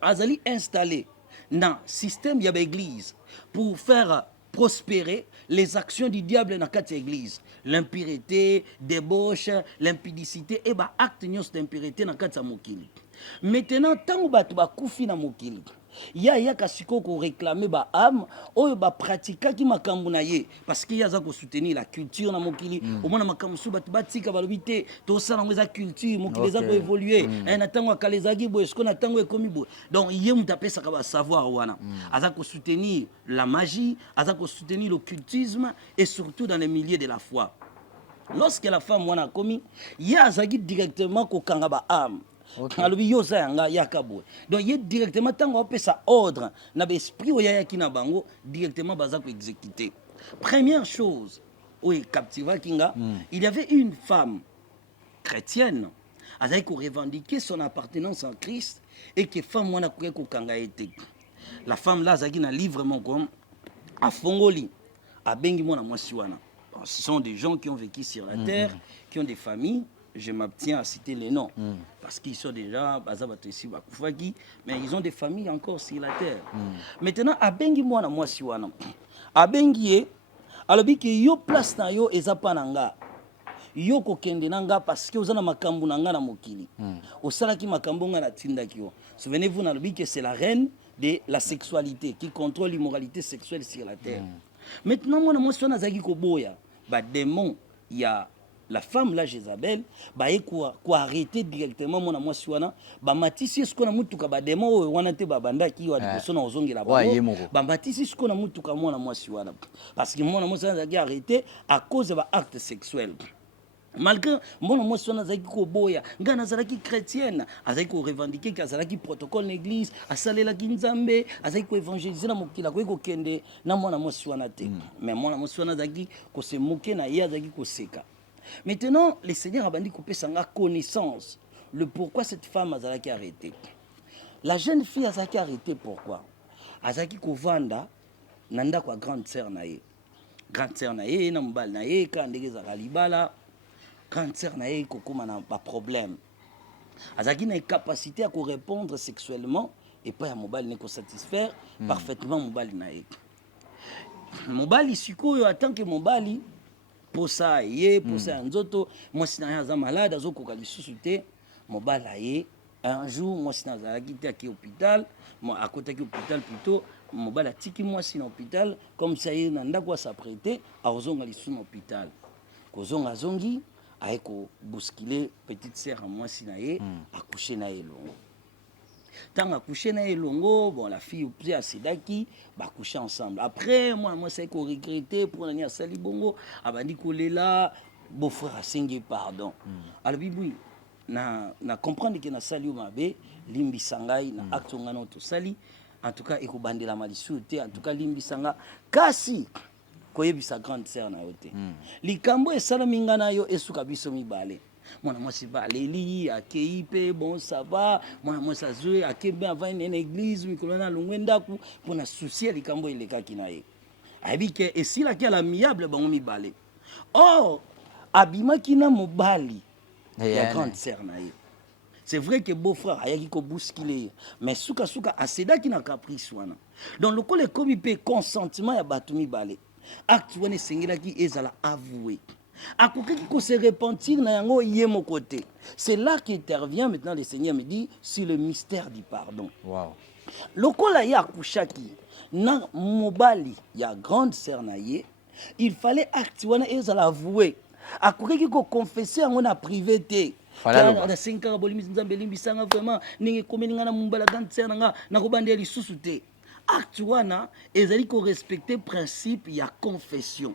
azali installé dans le système de l'église pour faire prospérer les actions du diable dans cette église. L'impureté, débauche, l'impudicité et bah acte d'impureté dans cette mokili. Maintenant tant que ba kufi na mokili ya kasiko ko réclamer ba âme oyo ba pratika ki makambu na ye parce que yaza ko soutenir la culture na mokili au moins makambu su batu batika balobité to sala ngeza culture mokili za ko évoluer na tango akalezaki bo esko na tango ekomi bo donc ye mutapesa ka ba savoir wana aza ko soutenir la magie aza ko soutenir l'occultisme et surtout dans les milieux de la foi. Lorsque la femme wana komi ya azaki directement ko kanga ba âme. Donc il directement tant on peut ça ordre na esprit oya ki na bango directement baza ko exécuter. Première chose oye captiva kinga, il y avait une femme chrétienne avec qui revendiquer son appartenance en Christ et que femme wana ko kanga été. La femme là zaki na livre mon comme a fongoli a bengi mona mwasi wana. Ce sont des gens qui ont vécu sur la terre, qui ont des familles. Je m'abstiens à citer les noms parce qu'ils sont déjà mais ils ont des familles encore sur la terre. Maintenant abengi mwana mwasi wana abengi alobi ki yo place na yo ezapa nanga yo kokende nanga parce que ozana makambu nanga na mokili osalaki makambu nga na tindaki yo. Souvenez-vous nalobi que c'est la reine de la sexualité qui contrôle l'immoralité sexuelle sur la terre. Maintenant mwana mwasi wana zaki ko boya ba démon ya la femme là Jézabel ba ko arrêter directement mona mwasi wana ba matisi esko na mutuka ba demo wana te ba bandaki wa liboso na ozongela ba ba matisi esko na mutuka mona mwasi wana parce que mona mwasi wana ki arrêter à cause de ba acte sexuel. malgré mwana mwasi wana azalaki koboya ngai nazalaki chrétienne azalaki korevendike ke azalaki protocole na église asalelaki nzambe azalaki koevangelize na mokili akoki kokende na mwana mwasi wana te mais mwana mwasi wana azalaki kosemoke na ye azalaki koseka. Maintenant le Seigneur abandi kopesa nga connaissance le pourquoi cette femme azalaki arrêtée. La jeune fille azalaki arrêtée pourquoi azalaki kovanda na ndako ya grande sœur na ye. Grande sœur na ye na mobali na ye ka ndenge ezalaka libala grande sœur na ye kokoma na problème azalaki na capacité à répondre sexuellement et pas ya mobali ne ko satisfaire parfaitement mobali na ye. Mobali sikoyo en tant que mobali posa ye posa ya nzoto mwasi na ye aza malade azokoka lisusu te mobali na ye un jour mwasi na azalaki te aki hôpital akotaki hôpital plutôt mobali atiki mwasi na hôpital comme ça ye na ndako asaprété akozonga lisusu na hôpital kozonga azongi aye kobousculer petite sœur à mwasi na ye accoucher na ye elongo ntango accoucher na ye elongo bon la fille mpe asedaki bacoucher ensemble après mwana mwasi aye koregrete mpo nani asali bongo abandi kolela beau-frère asengi pardon alobi bwi na comprendre ke nasali yo mabe limbisa ngai na acte ngai na tosali en tout cas ekobandelama lisusu te en tout cas limbisa nga kasi koyebisa grande sœur na yo te likambo esalami nga na yo esuka biso mibale mwana mwasi baleli akei mpe bon ça va mwana mwasi azwi akebe avant na église mikolo na alongwe ndako mpo na susi ya likambo elekaki na ye ayebi ke esilaki ala miable bango mibale or abimaki na mobali ya grande sœur na ye. C'est vrai que beau-frère ayaki ko bousculer mais suka asedaki na caprice wana donc lokole komi pe consentement ya bato mibale acte wana esengelaki ezala avoué akokaki ko se repentir na yango ye moko te. C'est là qu'intervient maintenant le Seigneur me dit sur le mystère du pardon. Wow. Lokola ya akushaki na mobali ya grande sœur na ye il fallait acte wana ezala avoué akokaki ko confesser yango na privé te na 5 ans bolimi nzambe limbisanga vraiment ninge komeli nga na mumbala grande sœur nga na kobandela lisusu te acte wana ezali ko respecter principe ya confession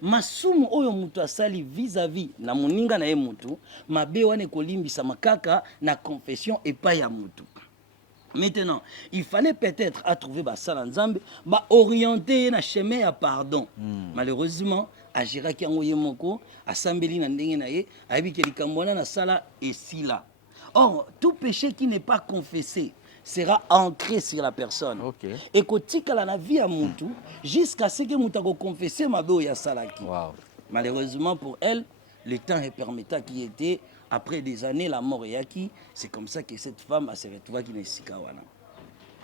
masumu oyo mutu asali vis-à-vis na moninga na ye mutu mabe wana ekolimbisa makaka na confession epai ya mutu. Maintenant, il fallait peut-être à trouver basala nzambe ba orienter na chemin à pardon. Malheureusement, agiraki yango ye moko asambeli na ndenge na ye ayebi ke likambo wana na sala esila. Or, tout péché qui n'est pas confessé sera ancré sur la personne. Okay. Et kotikala na vie ya mutu jusqu'à ce que mutu ko confesser mabe o ya salaki. Wow. Malheureusement pour elle, le temps est permettant qui était après des années la mort est acquis, c'est comme ça que cette femme a se retrouvée qui n'est pas wana.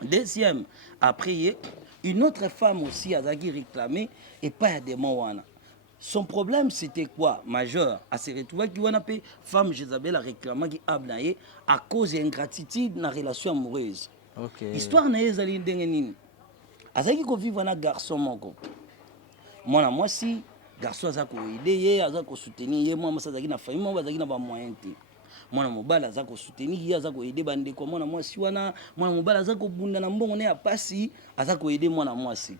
Deuxième, après une autre femme aussi a réclamé et pas des mots wana. Son problème c'était quoi majeur à se retrouver qui wana pe femme Jézabel a réclamé qui abnaye à cause d'ingratitude dans relation amoureuse. Okay. Histoire na ezali ndenge nini. Azaki ko vivre na garçon moko. Mwana mwasi garçon aza koide ye aza kosoutenir ye mwa mwasi azalaki na famille moko bazalaki na bamoyen te mwana mobali aza kosoutenir ye aza koide bandeko mwana mwasi wana mwana mobali aza kobunda na mbongo ne ya pasi aza koide mwana mwasi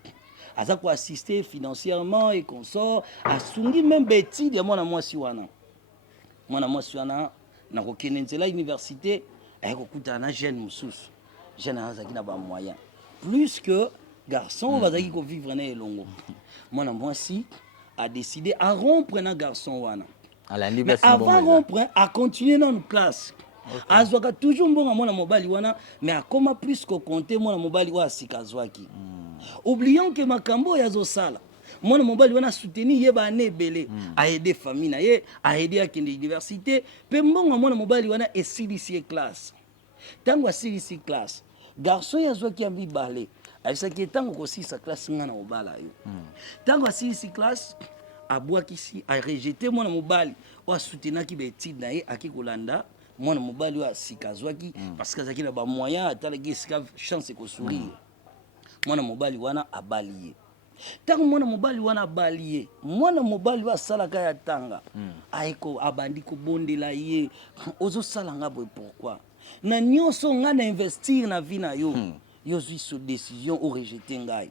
aza koassister financièrement et consort asungi même betide ya mwana mwasi wana na kokende nzela université aye kokutana na jeune mosusu jeune azalaki na bamoyen plus que garçon bazalaki kovivre na elongo mwana mwasi a décidé à rompre un garçon wana. Mais avant rompre, à continuer dans une classe. Azwaka toujours mbonga mwana mobali wana, mais a comment plus que compter mwana mobali wa sikazwaki. Oublions que makambo yazo sala. Mwana mobali wana soutenir ye ba ne belé, a aider famille na ye, a aider à kende université, pe mbonga mwana mobali wana esilisi classe. Tango asilisi classe, garçon yazwaki ambi balé. Aisaki tango kosi sa classe ngana obala yo. Tango asilisi classe abwakisi a rejeté mwana mobali wa soutenaki be étude na ye akikolanda mwana mobali wa sikazwaki parce que azaki na ba moyen atalaki sika chance ko sourire. Mwana mobali wana abaliye. Tango mwana mobali wana abaliye, mwana mobali wa salaka ya tanga. Aiko abandi ko bondela ye. Ozo salanga boy pourquoi? Na nyonso nga na investir na vie na yo. Yo suis sous décision ou rejeter ngai.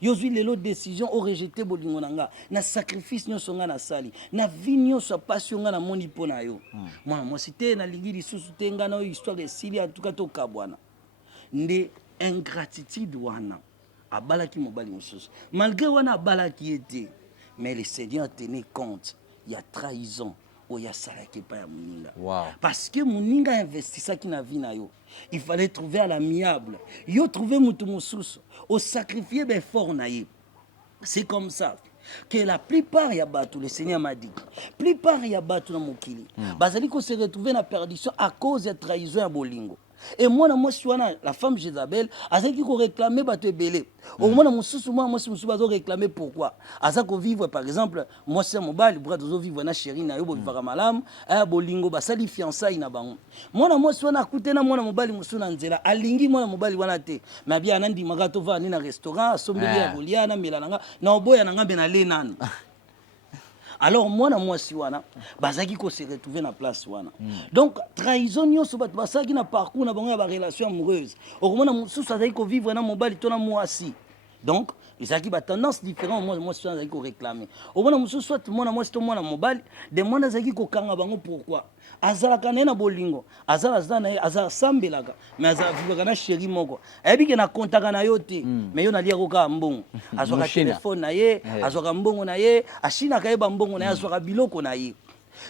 Yo zwi lelo décision o rejeter bolingo nanga na sacrifice nyonso nga na sali na vie nyonso passion nga na moni pona yo mwana mwasi te na lingi lisusu te nga na oyo histoire esili en tout cas tokabwana nde ingratitude wana abalaki mobali mosusu malgré wana abalaki ye te mais le Seigneur tenait compte il y a trahison oyo asalaki epai ya moninga parce que moninga investisaki na vie na yo il fallait trouver à l'amiable yo trouver mutu mosusu sacrifier befort na ye. C'est comme ça que la plupart ya batu, le Seigneur m'a dit, plupart ya batu na mokili bazali ko se retrouver na perdition à cause de trahison ya bolingo. Et moi, la femme Jézabel, elle qui réclamé bateau ebele. Au moins, moi, je réclamer pourquoi. Asa ko vivre par exemple, moi c'est mon bal, bras dozo vivre na chérie na yo bo vivre malam, bolingo ba sali fiançailles na bango. Moi na kute na mwana mobali musuna nzela, alingi mwana mobali wana te. Mais bien nandi magato va ni na restaurant, sombeli ya boliana melananga, na oboya nanga bena lenana. Alors moi si wana bazaki ko se retrouver na place wana donc trahison nyonso bat basaki na parcours na bango ya ba relation amoureuse okomona mususu azaki ko vivre na mobali to na mwasi donc ezaki ba tendance différente moi si azaki ko réclamer okomona mususu soit mwana mwasi to mwana mobali de mwana azaki ko kanga bango pourquoi azalaka na bolingo azala na azala sambelaka mais azala vivaka na chéri moko ayebike na kontaka na yo te mais yo nalia koka mbongo azwaka telefone na ye azwaka mbongo na ye ashinaka ye bambongo na ye azwaka biloko na ye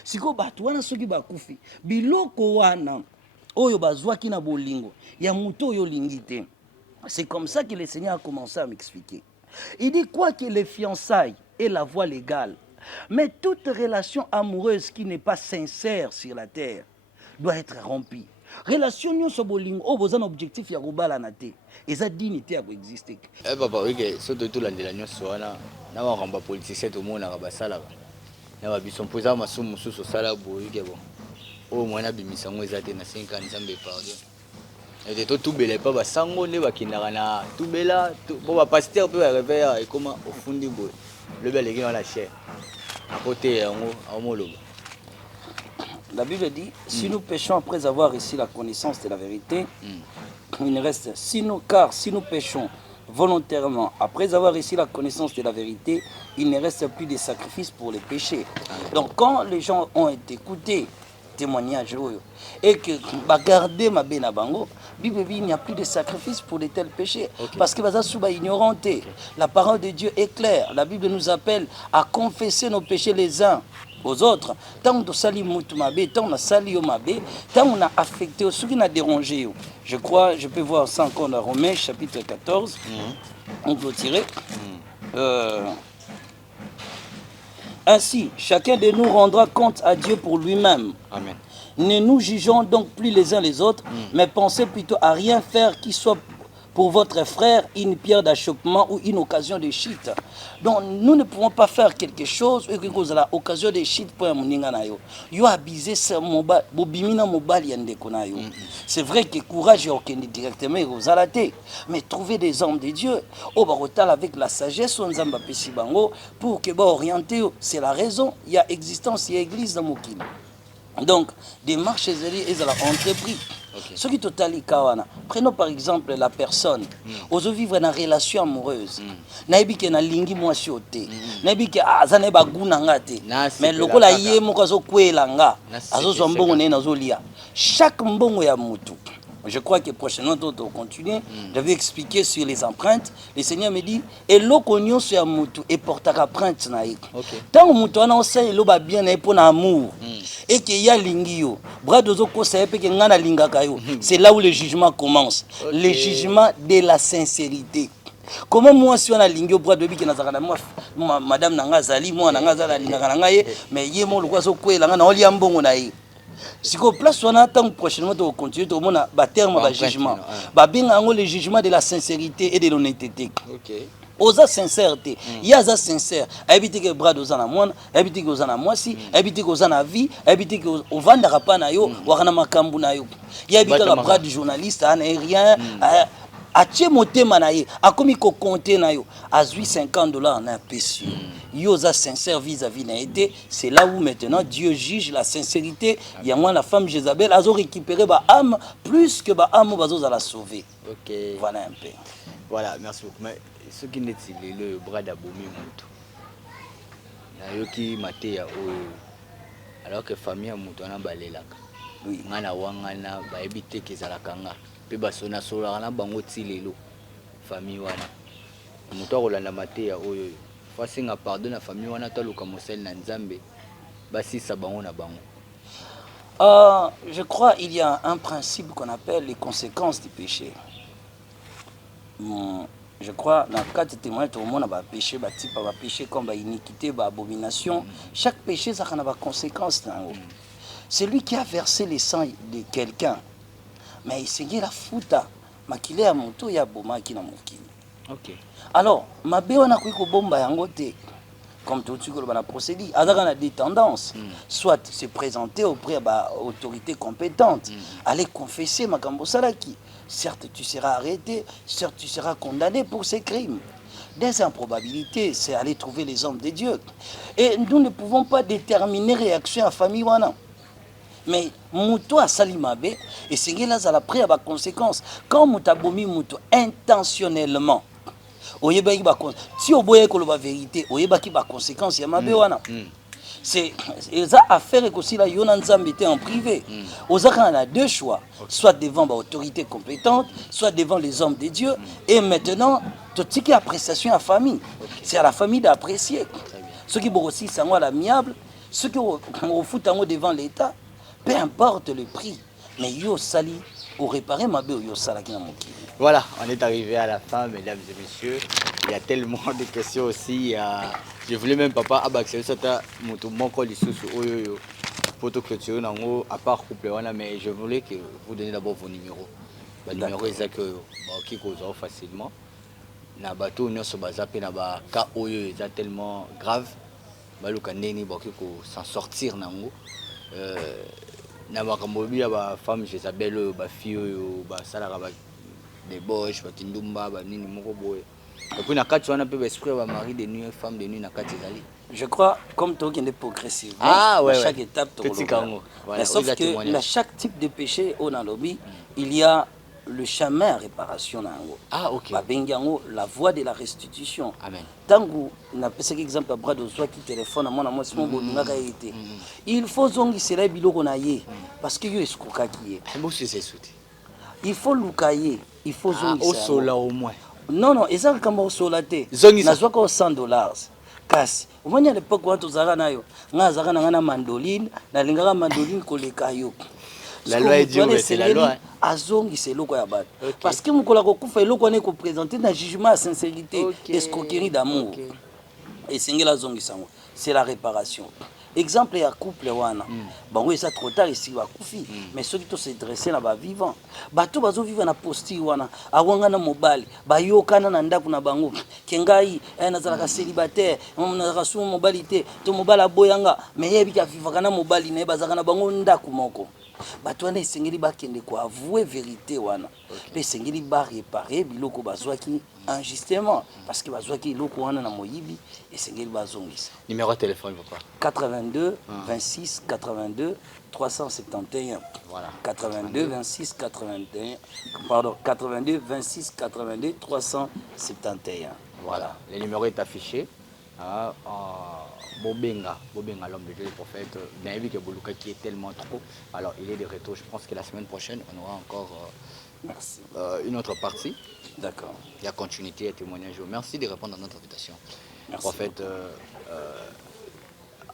siko bato wana soki bakufi biloko wana oyo bazwaki na bolingo ya muto oyo lingi te. C'est comme ça que le Seigneur a commencé à m'expliquer. Il dit quoi que les fiançailles est la voie légale. Mais toute relation amoureuse qui n'est pas sincère sur la terre doit être rompue. Relation nyonso bolingo o bozana objectif ya kobala na te. Eza dignité ya koexister. Papa oui soto tolandela nyonso wana na bakamba politicien to mona ka basala. Na ba biso mpoza masumu susu sala boyi ke bon. O mwana bimisango eza te na 5 ans nzambe pardon. Et tout bela pas ba sango ne bakindaka na tout bela bo ba pasteur pe ba réveiller et comment au fond du boy. Le bel est dans la chair. À côté, la Bible dit, si nous péchons après avoir reçu la connaissance de la vérité, il ne reste, car si nous péchons volontairement après avoir reçu la connaissance de la vérité, il ne reste plus de sacrifices pour les péchés. Donc quand les gens ont écouté témoignage et que garder ma bena bango, Bible dit il n'y a plus de sacrifice pour de tels péchés parce que baza souba ignoranté. La parole de Dieu est claire. La Bible nous appelle à confesser nos péchés les uns aux autres. Tant on sali mutu mabe, tant on a sali yo mabe, tant on a affecté ceux qui n'a dérangé. Je crois, je peux voir ça encore dans Romains chapitre 14. On peut tirer. Ainsi, chacun de nous rendra compte à Dieu pour lui-même. Amen. Ne nous jugeons donc plus les uns les autres, mais pensez plutôt à rien faire qui soit pour votre frère une pierre d'achoppement ou une occasion de chute. Donc nous ne pouvons pas faire quelque chose et que vous avez l'occasion de chute pour moninga na yo. Yo abiser ce mobile, bobimina mobile yande kona yo. C'est vrai que courage est directement aux alaté, mais trouver des hommes de Dieu, au barotal avec la sagesse on zamba pesi bango pour que ba orienter, c'est la raison, il y a existence, il y a église dans mokili. Donc, des marches et la entreprise. Ce qui totali kawana. Prenons par exemple la personne. Ozo vivre une relation amoureuse. Naibi ke na lingi mwasi ote. Naibi ke azane ba guna ngate. Mais lokola ye moko zo kwela nga. Azo zo mbongo ne nazo lia. Chaque mbongo ya mutu. Je crois que prochainement, on va continuer. Je vais expliquer sur les empreintes. Le Seigneur me dit, et l'okonyo sur mutu et porte à empreinte naïk. Tant que mutu on sait l'oba bien et pour l'amour et qu'il y a lingio, bras de zoko ça peut que ngana linga kayo. C'est là où le jugement commence. Le jugement de la sincérité. Comment moi si on a lingio bras de biki na zakana moi madame nanga zali moi nanga zala linga nanga ye mais ye mo lokwa zo kwela ngana oli ambongo na ye. Si on place on attend prochainement de continuer tout le monde ba terme ba jugement ba binga ngo le jugement de la sincérité et de l'honnêteté. OK. Oza sincérité, yaza sincère, habiter que bras dozana mwana, habiter que ozana mwasi, habiter que ozana vie, habiter que ovanda rapana yo, wakana makambu na yo. Yabika ka bras du journaliste an rien atie motema na ye, akomi ko compter na yo, azui $50 na péché. Yoza sincère vis-à-vis na été, c'est là où maintenant Dieu juge la sincérité. Il y a moi la femme Jézabel a récupéré ba âme plus que ba âme bazo za la sauver. OK. Voilà un peu. Voilà, merci beaucoup. Mais ce qui n'est pas le bras d'Abomi Moutou. Nayoki Matéa alors que famille a Moutou na balelaka. Oui. Ngana wangana ba ebite kezalaka nga. Pe basona sola na bango tilelo. Famille wana. Moutou rolanda Matéa oyo. Fasinga pardon na famille wana taluka mosel na Nzambe. Basi sa bango na bango. Je crois qu'il y a un principe qu'on appelle les conséquences du péché. Je crois dans le cas de témoin, tout le monde a péché, péché comme iniquité, abomination. Chaque péché, ça a des conséquences. C'est lui qui a versé le sang de quelqu'un. Mais il s'est dit la fouta. Il y a mon tour, il y a boma qui n'a Ok. Alors, ma béona ko bomba yangote. Comme tout ce que l'on a procédé, il y a des tendances. Soit se présenter auprès de l'autorité compétente, aller confesser ma Salaki. Certes, tu seras arrêté, certes, tu seras condamné pour ces crimes. Des improbabilités, c'est aller trouver les hommes de Dieu. Et nous ne pouvons pas déterminer réaction à la famille. Mais Moutou a Salimabe, et c'est là à la prix à la conséquence. Quand Moutabomi Moutou intentionnellement, si on voyait que la vérité, on voyait qu'il y a des conséquences, il y a c'est affaire que si la Yonanzam était en privé. On a deux choix, soit devant l'autorité compétente, soit devant les hommes de Dieu. Et maintenant, tout ce qui est appréciation à la famille, c'est à la famille d'apprécier. Ceux qui vont aussi à l'amiable, ceux qui ont fout devant l'État, peu importe le prix, mais yo sali pour réparer ma belle yo salaki na mokili. Voilà, on est arrivé à la fin, mesdames et messieurs. Il y a tellement de questions aussi. Je voulais même papa abaxer ça moto moko lisusu oyo photo clôture nango à part couple wana, mais je voulais que vous donniez d'abord vos numéros. Ba numéro exact qui cause facilement. Na bato nyonso bazape na ba ka oyo est tellement grave. Baluka ndeni ba ko s'en sortir nango. Na makambo bi ba femme Jézabel ba fille oyo ba salaka ba débauche batindumba ba nini moko boye. Et puis na kati wana pe esprit ba mari de nuit femme de nuit na kati ezali. Je crois comme toi qui est progressivement ouais, chaque étape voilà, sauf que dans chaque type de péché au dans lobby il y a le chemin réparation nango. Ah OK. Ba bengango la voie de la restitution. Amen. Tango na pesa exemple bras de soi qui téléphone à mon amour mon bolingaka été. Il faut zongi cela biloko na ye parce que yo escoka qui est. Moi c'est souti. Il faut lukaye, il faut zongi au sola au moins. Non, et ça comme au solaté. Na zwa ko $100. Kasi, umanya à l'époque quand tozaka nayo, nga zaka na mandoline, na lingaka mandoline koleka yo. La loi est dure, c'est la loi. Azongi c'est loko ya bat. Parce que mukola ko kufa eloko ne ko présenter na jugement à sincérité, escroquerie d'amour. Et singela zongi sango, c'est la réparation. Exemple ya couple wana bango eza trop tard ici ba kufi mais ceux qui to se dresser na ba vivant bato bazo vivre na posti wana awanga na mobali bayokana na ndaku na bango kengai nazalaka célibataire na rasu mobali te to mobala boyanga mais yebi ka vivaka na mobali na bazaka na bango ndaku moko bato wana esengeli bakende ko avouer vérité wana pe sengeli ba réparer biloko bazwaki injustement parce que bazwaki loko wana na moyibi esengeli bazongisa. Numéro de téléphone papa 82 26 82 371. Voilà. 82 26 81. Pardon, 82 26 82 371. Voilà. Le numéro est affiché. Bobenga l'homme de Dieu, le prophète, Naïvi Boluka qui est tellement trop. Alors il est de retour. Je pense que la semaine prochaine, on aura encore une autre partie. D'accord. Il y a continuité et témoignage. Merci de répondre à notre invitation. Merci. Prophète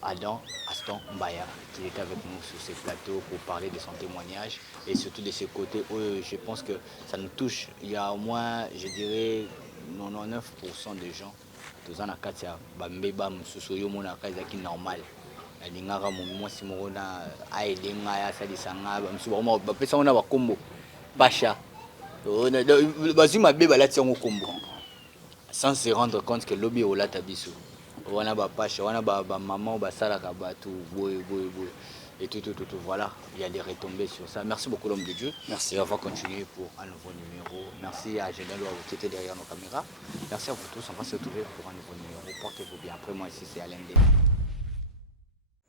Adam Aston Mbaya qui était avec nous sur ce plateau pour parler de son témoignage et surtout de ce côté où je pense que ça nous touche. Il y a au moins, je dirais, 99% des gens tous en akatia bambeba mususu mona kaza ki normal alingaka mwasi moko na aelenga ya salisanga mususu ba pesa ona ba kombo basha bazi mabe balati yango kombo sans se rendre compte que lobby olata biso wana ba pasha wana ba maman ba salaka batu boy et tout voilà, il y a des retombées sur ça. Merci beaucoup l'homme de Dieu. Merci. Et on va continuer pour un nouveau numéro. Merci à Général qui était derrière nos caméras. Merci à vous tous. On va se retrouver pour un nouveau numéro. Portez-vous bien. Après moi ici c'est Alain D.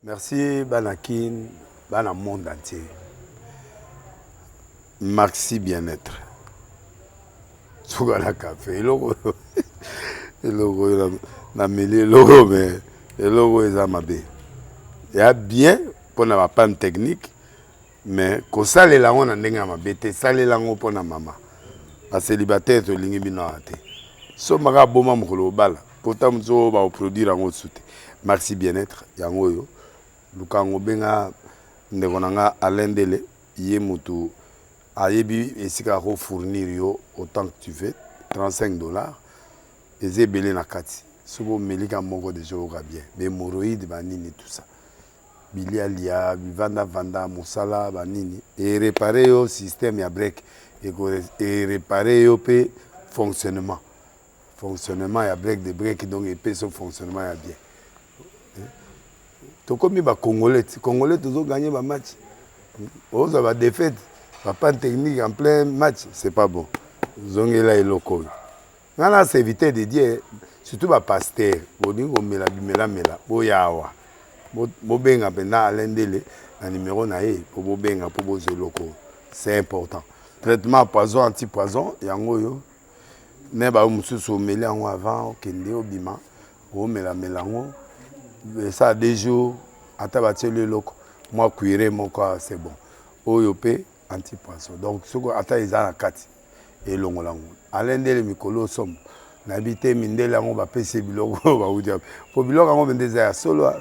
Merci Banakin, Bana monde entier. Merci bien-être. suka na café eloko na meli eloko mais eloko eza mabe ya bien mpona bapane technique mais kosalela yango na ndenge ya mabe te salela yango mpona mama basélibataire tolingi bino awa te so maka boma mokolo obala pota mosu oyo baoproduire yango su te merci bien-être yango oyo luka yango benga ndeko na nga Alain Dele ye motu ayebi esika akofournir yo autant que tu veux $35 eza ebele na kati soki omelika moko deja oyoka bien bémoroïde banini tout ça bilialia bivandavanda mosala banini erepare yo système ya break erepare yo mpe fonctionnement ya break de break donc epesa fonctionnement ya bien tokomi bacongolais tozoganye bamatch ozwa badéfaite bapane technique en plein match c'est pas bon zongela eloko oyo nga na serviteur de Dieu surtout bapaster bolingi komela bimelamela boya awa bobenga mpenza Alain Dele na numéro na ye mpo bobenga mpo bozwa eloko c'est important traitement poison anti-poison yango oyo ne bao mosusu omeli yango avant okende obima omelamela yango ça 2 jours ata batieli eloko mwa cuire moko c'est bon oyo mpe anti-poison donc soko ata eza na kati elongola yango Alain Dele mikolo osomo nayebi te mindele yango bapesi biloko bauti po biloko yango mende eza ya solo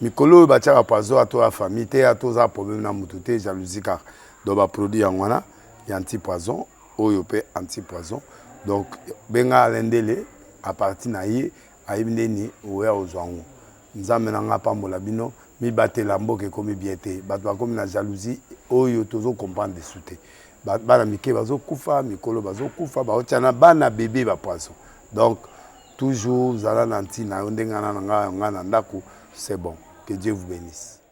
mikolo oyo batiaka poison ato ya famille te ato oza problème na motu te jalousie kaka donc baproduit yango wana ya anti-poison oyo mpe anti-poison donc benga Alain Dele apartir na ye ayebi ndeni oya ozwa yango nzambe na nga pambola bino mibatela mboka ekomi bien te bato bakomi na jalousie oyo tozokomprendre desu te bana mike bazokufa mikolo bazokufa baotia na bana bebe bapoison donc toujours zala na ntina yo ndenge nga na ndako c'est bon que Dieu vous bénisse.